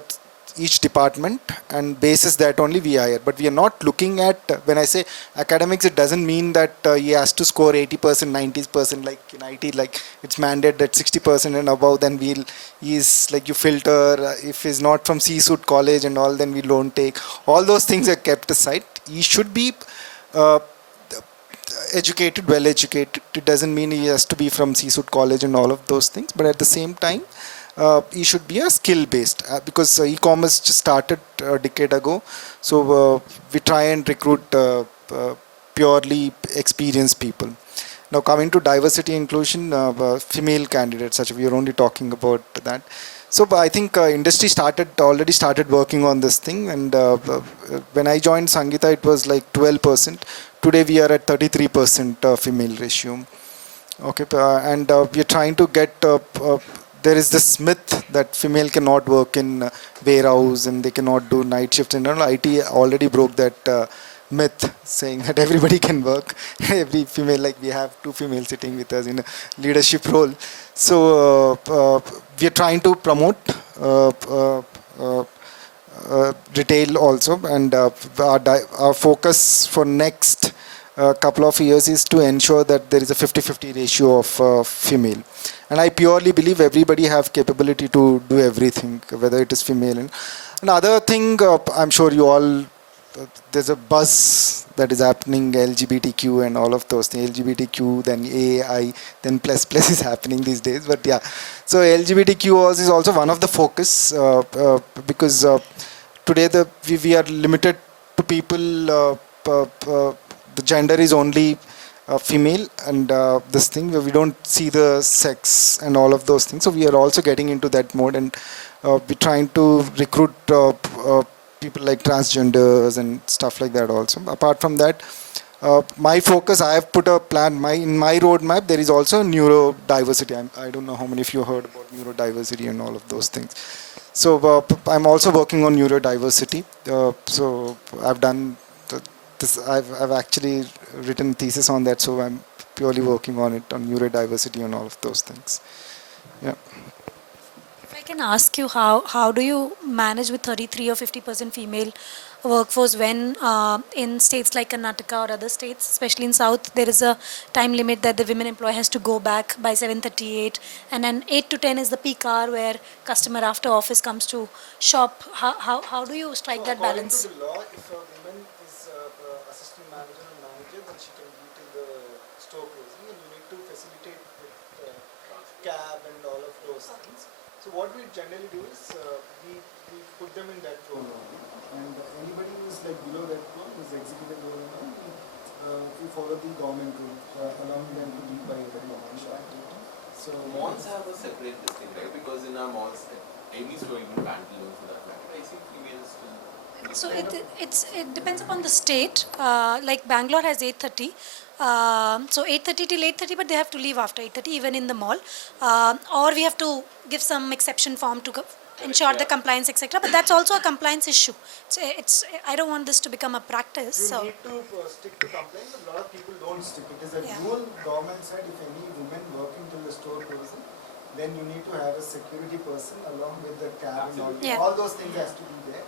each department, and basis that only we hire. But we are not looking at, when I say academics, it doesn't mean that he has to score 80%, 90% like in IT, like it's mandated that 60% and above, then he's like you filter. If he's not from C-suite college and all, then we don't take. All those things are kept aside. He should be educated, well educated. It doesn't mean he has to be from C-suite college and all of those things, but at the same time, he should be a skill based, because e-commerce just started a decade ago. So we try and recruit purely experienced people. Now coming to diversity inclusion, female candidates, such we are only talking about that. So I think industry already started working on this thing, and when I joined Sangeeta, it was like 12%. Today we are at 33% female ratio. Okay, and we are trying to get. There is this myth that female cannot work in warehouse and they cannot do night shift. And IT already broke that myth, saying that everybody can work. Every female, like we have 2 females sitting with us in a leadership role. So we are trying to promote retail also, and our focus for next a couple of years is to ensure that there is a 50-50 ratio of female. And I purely believe everybody have capability to do everything, whether it is female. And another thing, I'm sure you all, there's a buzz that is happening, LGBTQ and all of those things. LGBTQ, then AI, then plus is happening these days. But yeah, so LGBTQ is also one of the focus because today we are limited to people, the gender is only female, and this thing where we don't see the sex and all of those things. So we are also getting into that mode, and we're trying to recruit people like transgenders and stuff like that also. Apart from that, my focus, I have put a plan, in my roadmap, there is also neurodiversity. I don't know how many of you heard about neurodiversity and all of those things. So I'm also working on neurodiversity. So I've done this. I've actually written a thesis on that. So I'm purely working on it, on neurodiversity and all of those things. Yeah. If I can ask you, how do you manage with 33 or 50% female workforce when in states like Karnataka or other states, especially in South, there is a time limit that the women employee has to go back by 7:38, and then 8 to 10 is the peak hour where customer after office comes to shop. How do you strike that balance? According to the law, if a woman is assistant manager or manager, then she can be till the store closing, and you need to facilitate with cab and all of those things. So what we generally do is we put them in that role only, and anybody who is like below that role, who is executive role and all, we follow the government rule, allowing them to leave by 8 o'clock. So Malls have a separate this thing, right? Because in our malls, any store, even Pantaloons for that matter, I think females still. So it depends upon the state. Like Bangalore has 8:30. So 8:30 till 8:30, but they have to leave after 8:30, even in the mall. Or we have to give some exception form to ensure the compliance, etc. But that's also a compliance issue. I don't want this to become a practice. you So need to stick to compliance, but a lot of people don't stick. It is a rule government said if any women working till the store closing, then you need to have a security person along with the cab and all. Yeah. All those things has to be there.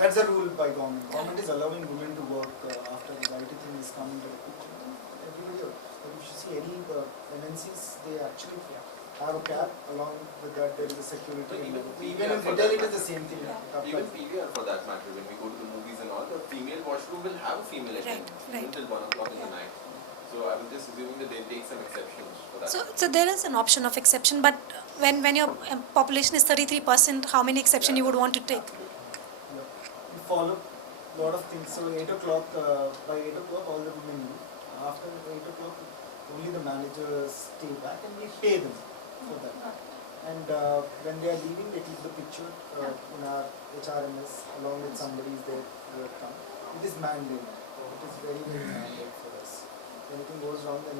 That's a rule by government. Government is allowing women to work after the IT thing is coming to the picture. Everybody else. But if you see any MNCs, they actually have a cab. Along with that, there is a security. But even in retail, it is the same thing. Even PVR for that matter, when we go to the movies and all, the female washroom will have a female attendant even till 1 o'clock in the night. So I was just assuming that they'll take some exceptions for that. So there is an option of exception, but when your population is 33%, how many exception you would want to take? We follow a lot of things. So 8 o'clock, by 8 o'clock, all the women leave. After 8 o'clock, only the managers stay back, and we pay them for that. And when they are leaving, they keep the picture in our HRMS along with somebody is there who will come. It is mandate. It is very, very mandate for us. If anything goes wrong, then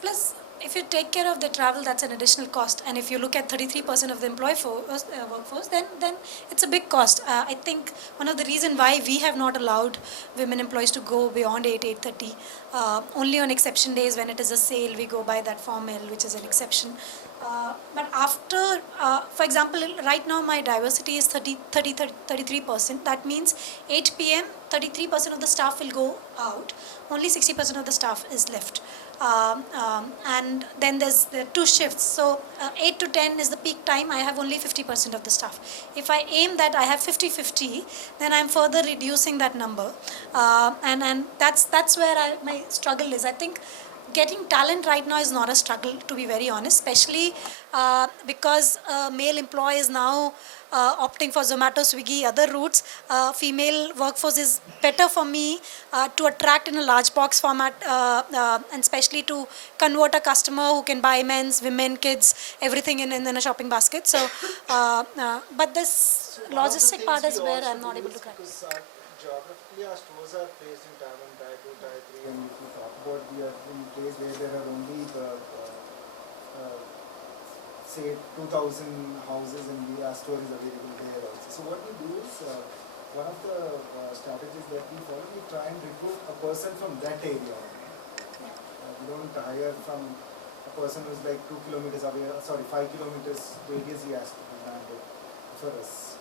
Plus, if you take care of the travel, that's an additional cost. And if you look at 33% of the workforce, then it's a big cost. I think one of the reasons why we have not allowed women employees to go beyond 8:30, only on exception days when it is a sale, we go by that Form L, which is an exception. But after, for example, right now my diversity is 33%. That means 8 p.m., 33% of the staff will go out. Only 60% of the staff is left. And then there's the 2 shifts. So 8 to 10 is the peak time. I have only 50% of the staff. If I aim that I have 50-50, then I'm further reducing that number. And that's where my struggle is. I think getting talent right now is not a struggle, to be very honest, especially because male employee is now opting for Zomato, Swiggy, other routes. Female workforce is better for me to attract in a large box format, and especially to convert a customer who can buy men's, women, kids, everything in a shopping basket. So, but this logistic part is where I'm not able to crack. Because geographically, our stores are placed in Tier 1, Tier 2, Tier 3, and if you talk about we are in a place where there are only say 2,000 houses, and our store is available there also. So what we do is one of the strategies that we follow, we try and recruit a person from that area. We don't hire from a person who is like 2 kilometers away, 5 kilometers radius he has to be landed for us.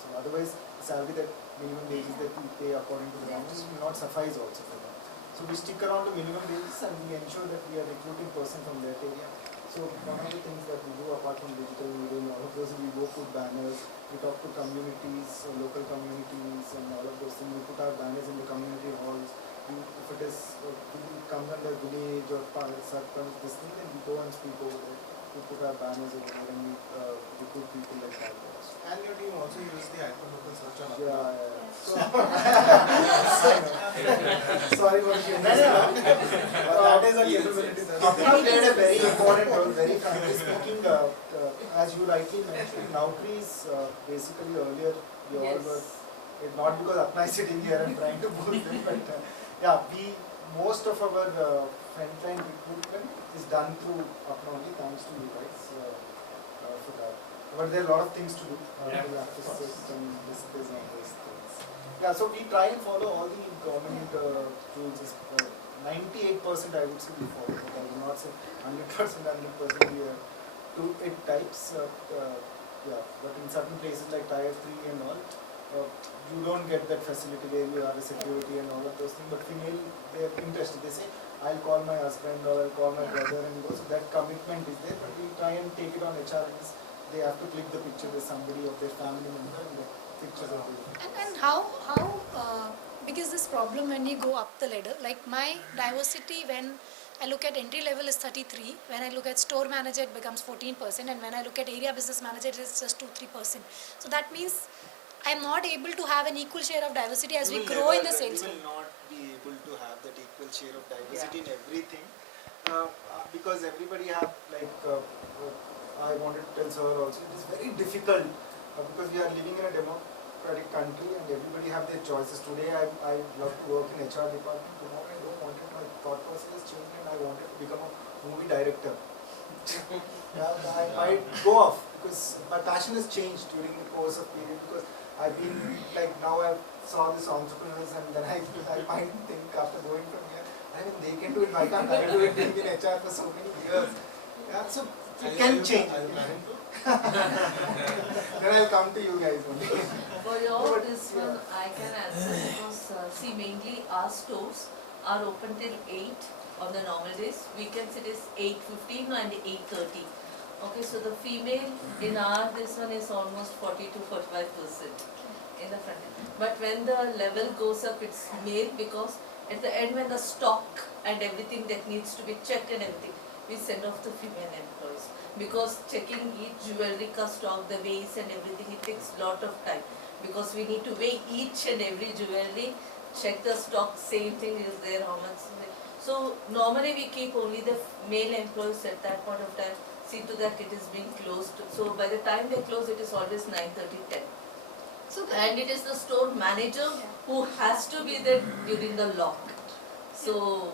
So otherwise, the salary that minimum wages that we pay according to the government will not suffice also for them. So we stick around to minimum wages and we ensure that we are recruiting person from that area. So one of the things that we do apart from digital, we do all of those, we go put banners, we talk to communities, local communities and all of those things. We put our banners in the community halls. If it is it comes under village or sarpanch, this thing, then we go and speak over there. We put our banners over there and we recruit people like that. And your team also use the hyperlocal search on Yeah, Apna. yeah. Sorry for the That is a capability. Apna played a very important role, very frankly speaking. As you rightly mentioned, Naukris basically earlier we all were, not because Apna is sitting here and trying to boost them, but yeah, most of our frontline recruitment is done through Apna only, thanks to you guys for that. But there are a lot of things to do. We'll have to sit and discuss on those things. Yeah, so we try and follow all the government rules. 98% I would say we follow, but I will not say 100%, we are to it types. Yeah, but in certain places like Tier 3 and all, you don't get that facility where you have a security and all of those things. But female, they are interested. They say, I'll call my husband or I'll call my brother and go. So that commitment is there. But we try and take it on HR. They have to click the picture with somebody of their family member and the pictures of them. And how big is this problem when you go up the ladder? Like my diversity when I look at entry level is 33, when I look at store manager it becomes 14%, and when I look at area business manager it is just 2-3%. So that means I am not able to have an equal share of diversity as we grow in the sales. You will not be able to have that equal share of diversity in everything because everybody have like I wanted to tell sir also, it is very difficult because we are living in a democratic country and everybody have their choices. Today I love to work in HR department, tomorrow I don't want it, my thought process has changed and I wanted to become a movie director. I might go off because my passion has changed during the course of period because I've been like now I saw these entrepreneurs and then I might think after going from here, I mean they can do it, why can't I do it being in HR for so many years? Yeah, so it can change. Then I'll come to you guys only. For your this one, I can answer because see mainly our stores are open till 8 on the normal days. Weekends it is 8:15 and 8:30. Okay, so the female in our this one is almost 40 to 45% in the front end. But when the level goes up, it's male because at the end when the stock and everything that needs to be checked and everything, we send off the female employees because checking each jewelry ka stock, the weights and everything, it takes lot of time because we need to weigh each and every jewelry, check the stock, same thing is there, how much is there. So normally we keep only the male employees at that point of time, see to that it is being closed. So by the time they close, it is always 9:30, 10. So And it is the store manager who has to be there during the lock. So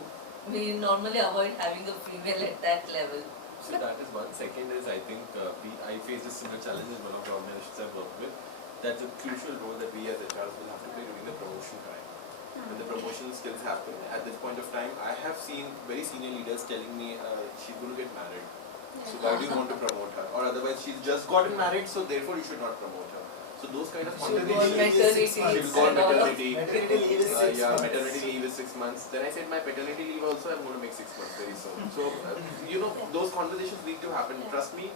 we normally avoid having a female at that level. So that is one. Second is I think I faced a similar challenge in one of the organizations I've worked with. That's a crucial role that we as HRs will have to play during the promotion time. When the promotion skills happen, at this point of time, I have seen very senior leaders telling me she's going to get married. So why do you want to promote her? Or otherwise she's just gotten married, so therefore you should not promote her. So those kind of conversations. She'll go on maternity. Maternity leave is 6 months. Maternity leave is 6 months. Then I said my paternity leave also I'm going to make 6 months very soon. So those conversations need to happen. Trust me.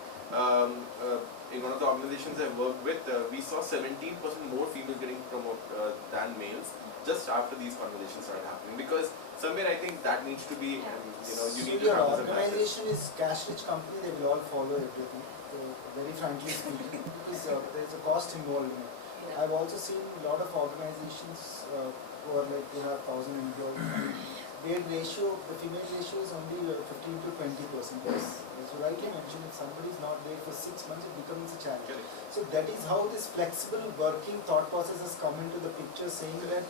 In one of the organizations I've worked with, we saw 17% more females getting promoted than males just after these conversations started happening. Because somewhere I think that needs to be, you need to your have some organization is cash-rich company, they will all follow everything. Very frankly speaking, because there is a cost involved in it. I've also seen a lot of organizations who are like, they have 1,000 employees. Their ratio, the female ratio is only 15 to 20%. Because, as you rightly mentioned, if somebody is not there for 6 months, it becomes a challenge. So that is how this flexible working thought process has come into the picture, saying that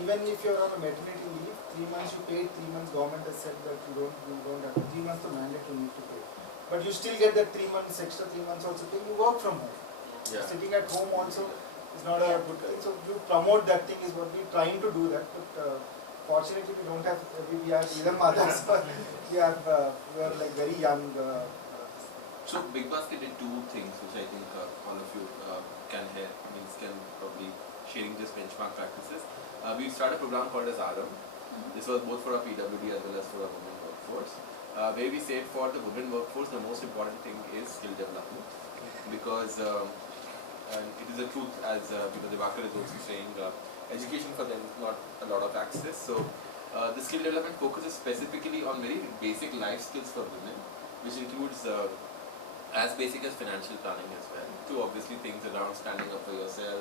even if you're on a maternity leave, 3 months you paid, 3 months government has said that you don't have 3 months the mandate you need to pay. But you still get that 3 months, extra 3 months also pay, you work from home. Yeah. Sitting at home also is not a good thing. So you promote that thing is what we're trying to do that. But fortunately we don't have, we are either mothers or we are like very young. So Big Basket did two things which I think all of you can probably sharing just benchmark practices. We started a program called as RM. This was both for our PWD as well as for our women workforce. Where we said for the women workforce, the most important thing is skill development, because and it is the truth, as Divaker is also saying, education for them is not a lot of access. So the skill development focuses specifically on very basic life skills for women, which includes as basic as financial planning as well, to obviously things around standing up for yourself,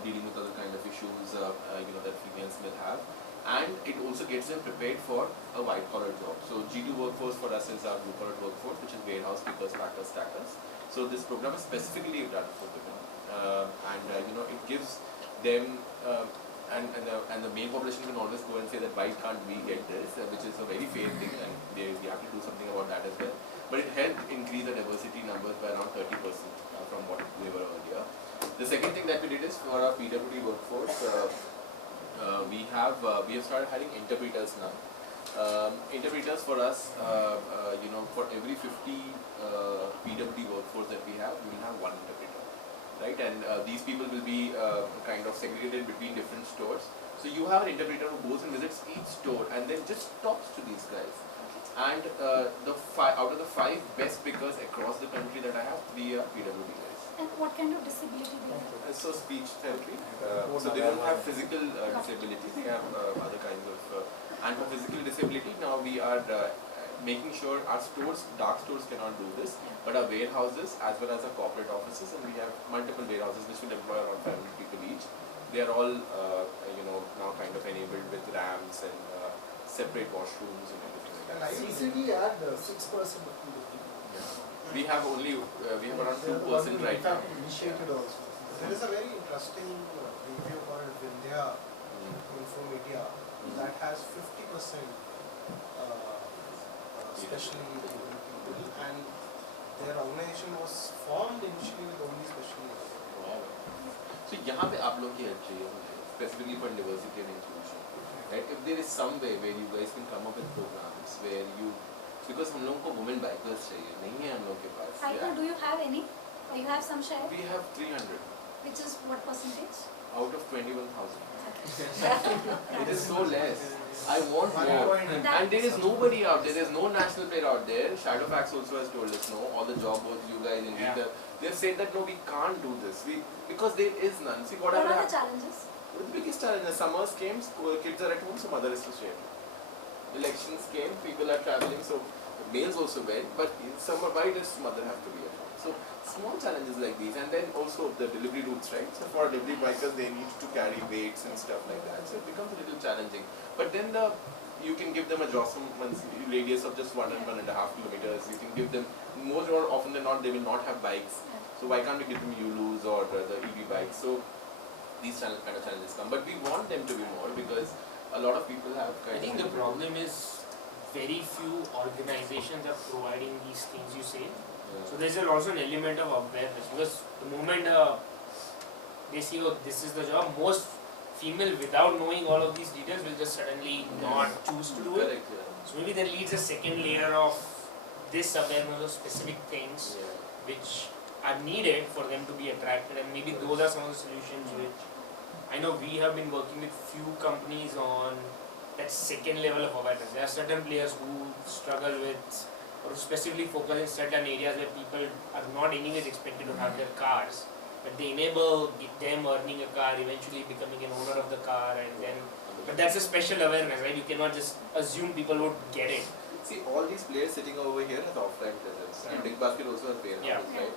dealing with other kind of issues that females will have. And it also gets them prepared for a white collar job. So G2 workforce for us is our blue collar workforce, which is warehouse pickers, packers, stackers. So this program is specifically done for women, it gives them and the male population can always go and say that why can't we get this, which is a very fair thing, and we have to do something about that as well. But it helped increase the diversity numbers by around 30% from what we were earlier. The second thing that we did is for our PWD workforce, we have started hiring interpreters now. Interpreters for us, for every 50 PWD workforce that we will have one interpreter, right? And these people will be kind of segregated between different stores. So you have an interpreter who goes and visits each store and then just talks to these guys. And out of the 5 best pickers across the country that I have, 3 are PWD guys. And what kind of disability do you have? So speech therapy. So they don't have physical disability. They have other kinds of. And for physical disability, now we are making sure our stores, dark stores, cannot do this, but our warehouses as well as our corporate offices, and we have multiple warehouses which will employ around 500 people each. They are all, now kind of enabled with ramps and separate washrooms and everything like that. CCD add 6% of We have only around 2% right now. Initiated also. There is a very interesting review called Vindhya Infomedia that has 50% especially people, and their organization was formed initially with only special needs. Wow. So यहाँ पे आप लोग की help चाहिए मुझे, specifically for diversity and inclusion, right? If there is some way where you guys can come up with programs where you, because हम लोगों को women bikers चाहिए, नहीं है हम लोग के पास. Cycle, do you have any? Or you have some share? We have 300. Which is what percentage? Out of 21,000. It is so less. I want more. And there is nobody out there. There is no national player out there. Shadowfax also has told us no. All the job boards, you guys in Retail, they have said that no, we can't do this. Because there is none. See what are the challenges? The biggest challenge is summers came, kids are at home, so mother is to share. Elections came, people are traveling, so males also went. But in summer, why does mother have to be at home? So small challenges like these, and then also the delivery routes, right? So for delivery bikers, they need to carry weights and stuff like that. So it becomes a little challenging. But then you can give them a Jossum radius of just 1 and 1.5 kilometers. You can give them, more often than not, they will not have bikes. So why can't we give them Ulus or the EV bikes? So these kind of challenges come. But we want them to be more because a lot of people have I think the problem is very few organizations are providing these things you say. So there's also an element of awareness, because the moment they see, oh, this is the job, most female without knowing all of these details will just suddenly not choose to do it. Correct, yeah. So maybe that leads a second layer of this awareness of specific things which are needed for them to be attracted, and maybe those are some of the solutions which I know we have been working with few companies on that second level of awareness. There are certain players who struggle with or specifically focus in certain areas where people are not anyways expected to have their cars, but they enable them earning a car, eventually becoming an owner of the car, and then, but that's a special awareness, right? You cannot just assume people would get it. See, all these players sitting over here have offline presence, and Big Basket also has warehouses, right?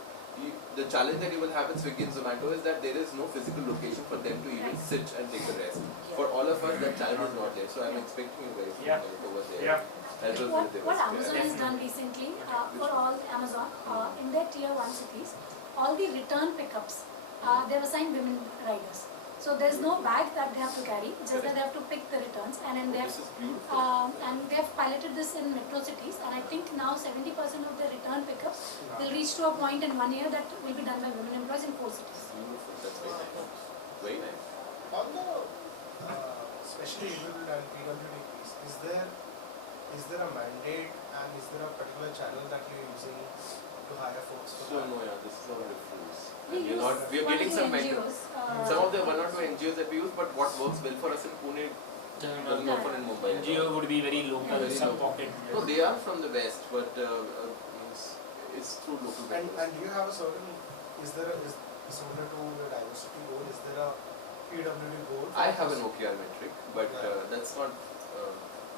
The challenge that you will have in Swiggy and Zomato is that there is no physical location for them to even sit and take a rest. For all of us, that challenge is not there. So I'm expecting you guys to help over there. What Amazon has done recently for all Amazon in their tier 1 cities, all the return pickups, they have assigned women riders. So there's no bag that they have to carry, just that they have to pick the returns, and then they have piloted this in metro cities, and I think now 70% of the return pickups will reach to a point in 1 year that will be done by women employees in 4 cities. That's very nice. Very nice. On the especially abled and PWD piece, is there a mandate and is there a particular channel that you're using to to hire folks for So that? no, yeah, this is all referrals. We And use we are one or getting two some mentor. NGOs. Some of the one or two NGOs that we use, but what works well for us in Pune doesn't Yeah. offer in Mumbai. NGO would be very local, Very some local. pocket. No, they are from the west, but it's through local vendors. And do you have a certain, is there a, is similar to the diversity goal, is there a PWD goal? I have an OKR metric, but that's not.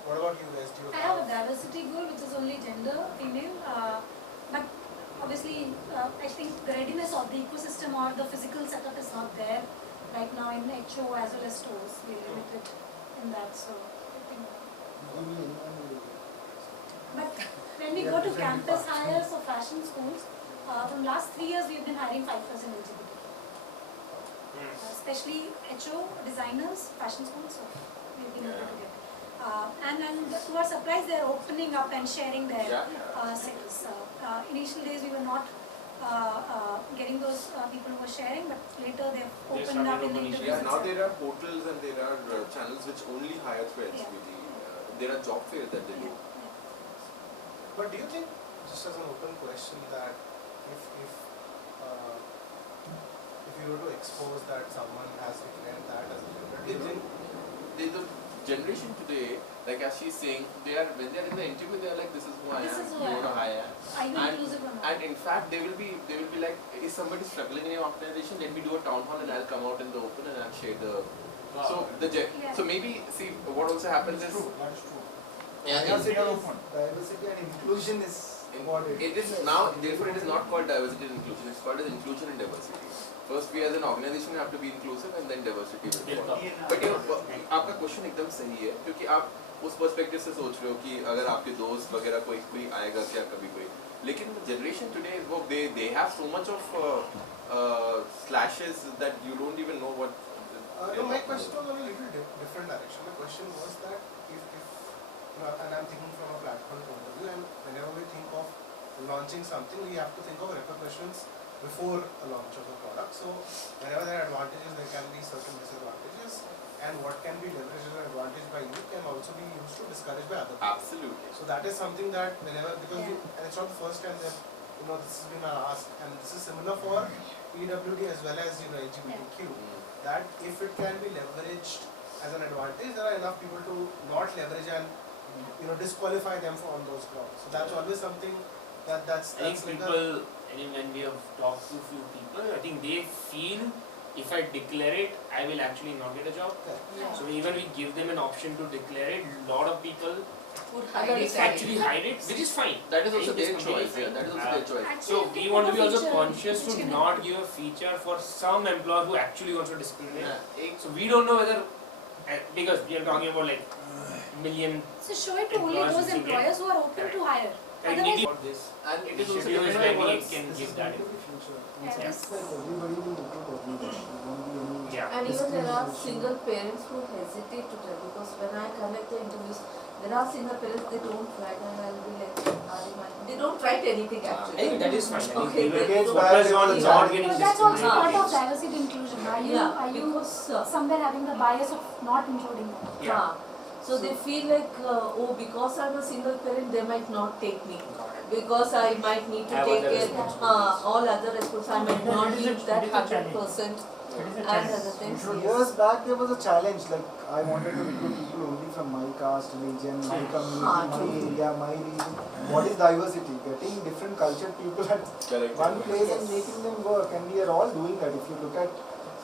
What about you guys? Do you I have a diversity goal which is only gender, female, but obviously I think the readiness of the ecosystem or the physical setup is not there right now in HO as well as stores. We are limited in that, so I think. But when we go to campus hires or fashion schools, from last 3 years we've been hiring 5% LGBT. Especially HO, designers, fashion schools, so we've been able to get. And to our surprise, they're opening up and sharing their skills. Initial days we were not getting those people who were sharing, but later they've opened up in the interviews. Yeah, now there are portals and there are channels which only hire through LGBT. There are job fairs that they do. But do you think, just as an open question, that if you were to expose that someone has declared that as a gender, do you think The generation today, like as she's saying, they are when they are in the interview, they are like, this is who I This am, is who you I want to am. hire. Are you inclusive or not? And in fact, they will be like, is somebody struggling in your organization? Let me do a town hall and I'll come out in the open and I'll share the. So so maybe see what also happens is. That is true. Yeah, Diversity and inclusion is what it is now, therefore it is not called diversity and inclusion, it's called as inclusion and diversity. First we as an organization have to be inclusive and then diversity will follow. But आपका question एकदम सही है क्योंकि आप उस perspective से सोच रहे हो कि अगर आपके दोस्त वगैरह कोई आएगा क्या कभी कोई, लेकिन generation today वो they have so much of slashes that you don't even know what. no, my question was on a little different direction. My question was that if and I'm thinking from a platform point of view, and whenever we think of launching something, we have to think of repercussions before a launch of a product. So whenever there are advantages, there can be certain disadvantages, and what can be leveraged as an advantage by you can also be used to discourage by other people. Absolutely. So that is something that whenever, because and it's not the first time that this has been asked, and this is similar for PWD as well as LGBTQ, that if it can be leveraged as an advantage, there are enough people to not leverage and disqualify them on those grounds. So that's always something that's I think like people, when we have talked to few people, I think they feel if I declare it, I will actually not get a job. So even we give them an option to declare it, a lot of people Would hide it. actually hide it, which is fine. That is also I think their it's completely choice. Yeah, fine. that is also their choice. Actually, So we want to be also feature conscious which to can not help. give a feature for some employer who actually wants to discriminate. Yeah. So we don't know whether, because we are talking about like million. So show it to only Employers those which you get. employers who are open to hire. And Otherwise, maybe about this. And it is also Schedule is dependent maybe on it can give that. yeah, this- everybody will recruit everybody. There won't be any Yeah. And even there are single parents who hesitate to tell, because when I conduct the interviews, there are single parents, they don't write, and I'll be like, they don't write anything I actually. think that is fine. I think Okay, we were they don't focused on write. not getting but that's also discriminated. part of diversity inclusion. Are you because somewhere having the bias of not including them? Yeah. So they feel like, oh, because I'm a single parent, they might not take me. Because I might need to Have take other care all other responsibilities. I might not give that 100% and other things. Years back there was a challenge, like I wanted to recruit people only from my caste, religion, my community, my area, my region. What is diversity? Getting different cultured people at one place and making them work, and we are all doing that. If you look at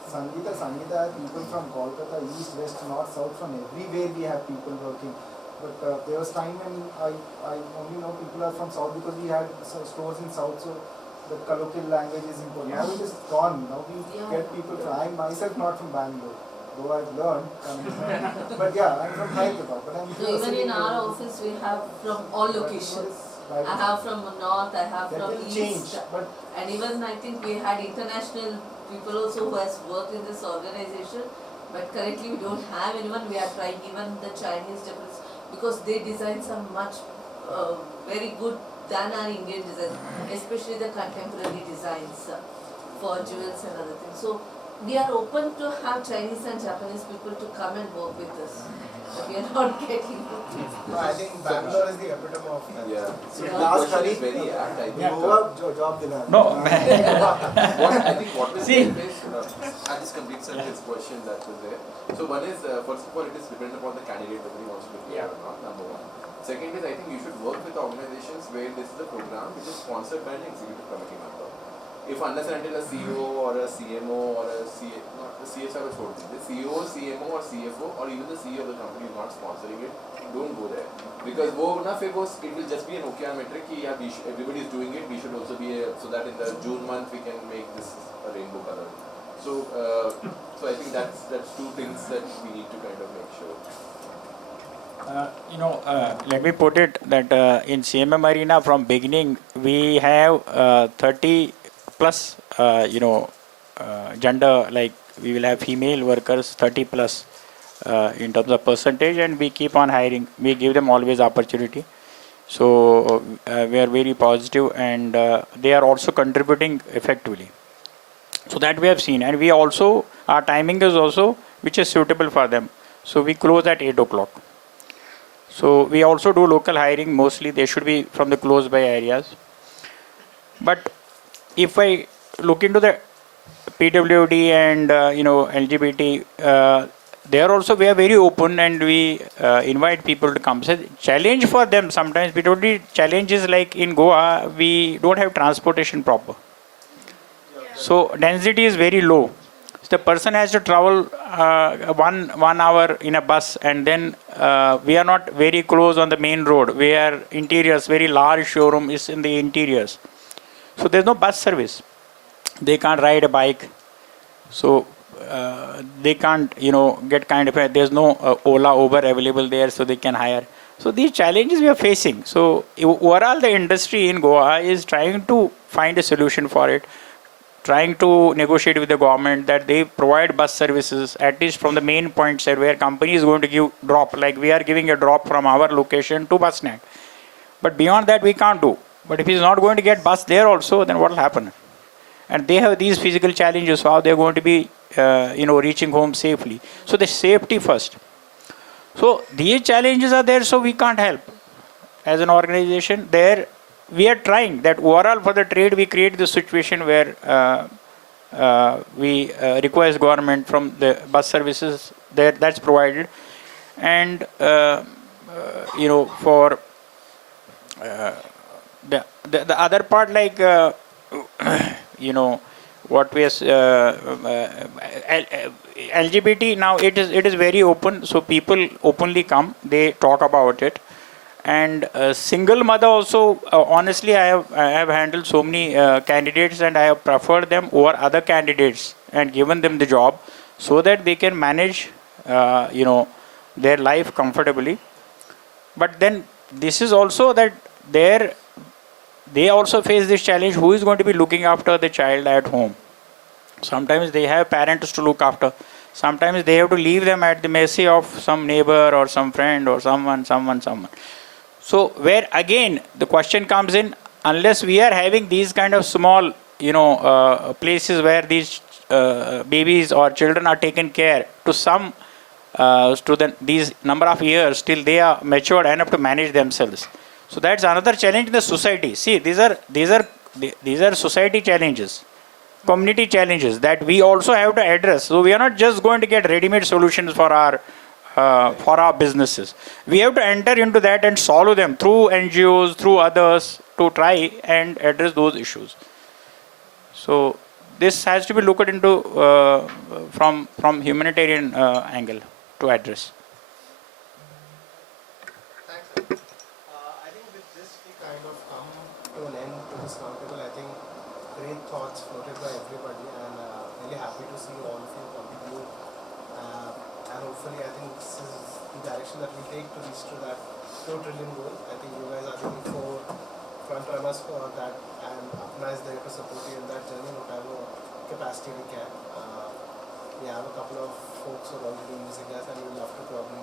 Sangeeta has people from Kolkata, East, West, North, South, from everywhere we have people working. But there was time when I only know people are from South because we had stores in South, so the colloquial language is important. Now it is gone. Now we get people from, I myself not from Bangalore, though I've learned. But yeah, I'm from Hyderabad. But I'm So even in our office, we have from all locations. I have from North, I have that from will East. change, but And even I think we had international people also who has worked in this organization. But currently we don't have anyone. We are trying even the Chinese Japanese, because they design some much very good than our Indian designs, especially the contemporary designs for jewels and other things. So we are open to have Chinese and Japanese people to come and work with us. But we are not getting it. No, I think Bangalore is the epitome of that. Yeah. So Yeah. the question is very apt. I think. job dila. No. What will See. help is, I'll just complete his question that was there. So one is, first of all, it is dependent upon the candidate whether he wants to be there or not, number one. Second is, I think you should work with organizations where this is a program which is sponsored by an executive committee member. If unless and until a CEO or a CMO or a not the CHRO छोड़ दीजिए, CEO, CMO or CFO or even the CEO of the company is not sponsoring it, don't go there. Because वो ना फिर वो it will just be an OKR metric कि yeah, everybody is doing it, we should also be so that in the June month we can make this a rainbow color. So I think that's two things that we need to kind of make sure. Let me put it that in CMM arena from beginning we have 30 plus gender, like we will have female workers 30 plus in terms of percentage, and we keep on hiring. We give them always opportunity. So we are very positive, and they are also contributing effectively. So that we have seen, and we also, our timing is also which is suitable for them. So we close at 8 o'clock. So we also do local hiring. Mostly they should be from the close by areas. But if I look into the PWD and LGBT, there also we are very open, and we invite people to come. So challenge for them sometimes. PWD challenge is like in Goa we don't have transportation proper. So density is very low. So the person has to travel 1 hour in a bus, and then we are not very close on the main road. We are interiors, very large showroom is in the interiors. So there's no bus service. They can't ride a bike. So they can't, get kind of there's no Ola, Uber available there, so they can hire. So these challenges we are facing. So overall the industry in Goa is trying to find a solution for it, trying to negotiate with the government that they provide bus services at least from the main points where company is going to give drop, like we are giving a drop from our location to bus stand. But beyond that we can't do. But if he's not going to get bus there also, then what will happen? And they have these physical challenges, so how they're going to be reaching home safely. So the safety first. So these challenges are there, so we can't help. As an organization, there we are trying that overall for the trade we create the situation where we request government from the bus services there, that's provided. And for the other part, like what we LGBT now, it is very open, so people openly come, they talk about it. And single mother also, honestly I have handled so many candidates, and I have preferred them over other candidates and given them the job so that they can manage their life comfortably. But then this is also that they also face this challenge, who is going to be looking after the child at home. Sometimes they have parents to look after. Sometimes they have to leave them at the mercy of some neighbor or some friend or someone. So where again the question comes in, unless we are having these kind of small places where these babies or children are taken care to some these number of years till they are matured enough to manage themselves. So that's another challenge in the society. See, these are society challenges, community challenges that we also have to address. So we are not just going to get ready-made solutions for our businesses. We have to enter into that and solve them through NGOs, through others, to try and address those issues. So this has to be looked into from humanitarian angle to address. Thanks. I think with this we kind of come to an end to this roundtable. I think great thoughts floated by everybody, and really happy to see all of you contribute. And hopefully, I think this is the direction that we take to reach to that 2 trillion goal. I think you guys are the 4 front runners for that, and Apna is there to support you in that journey, whatever capacity we can. We have a couple of folks who are already using us, and we would love to probably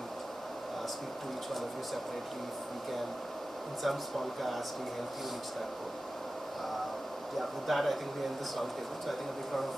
speak to each one of you separately if we can, in some small capacity, help you reach that goal. With that, I think we end this roundtable. So I think a big round of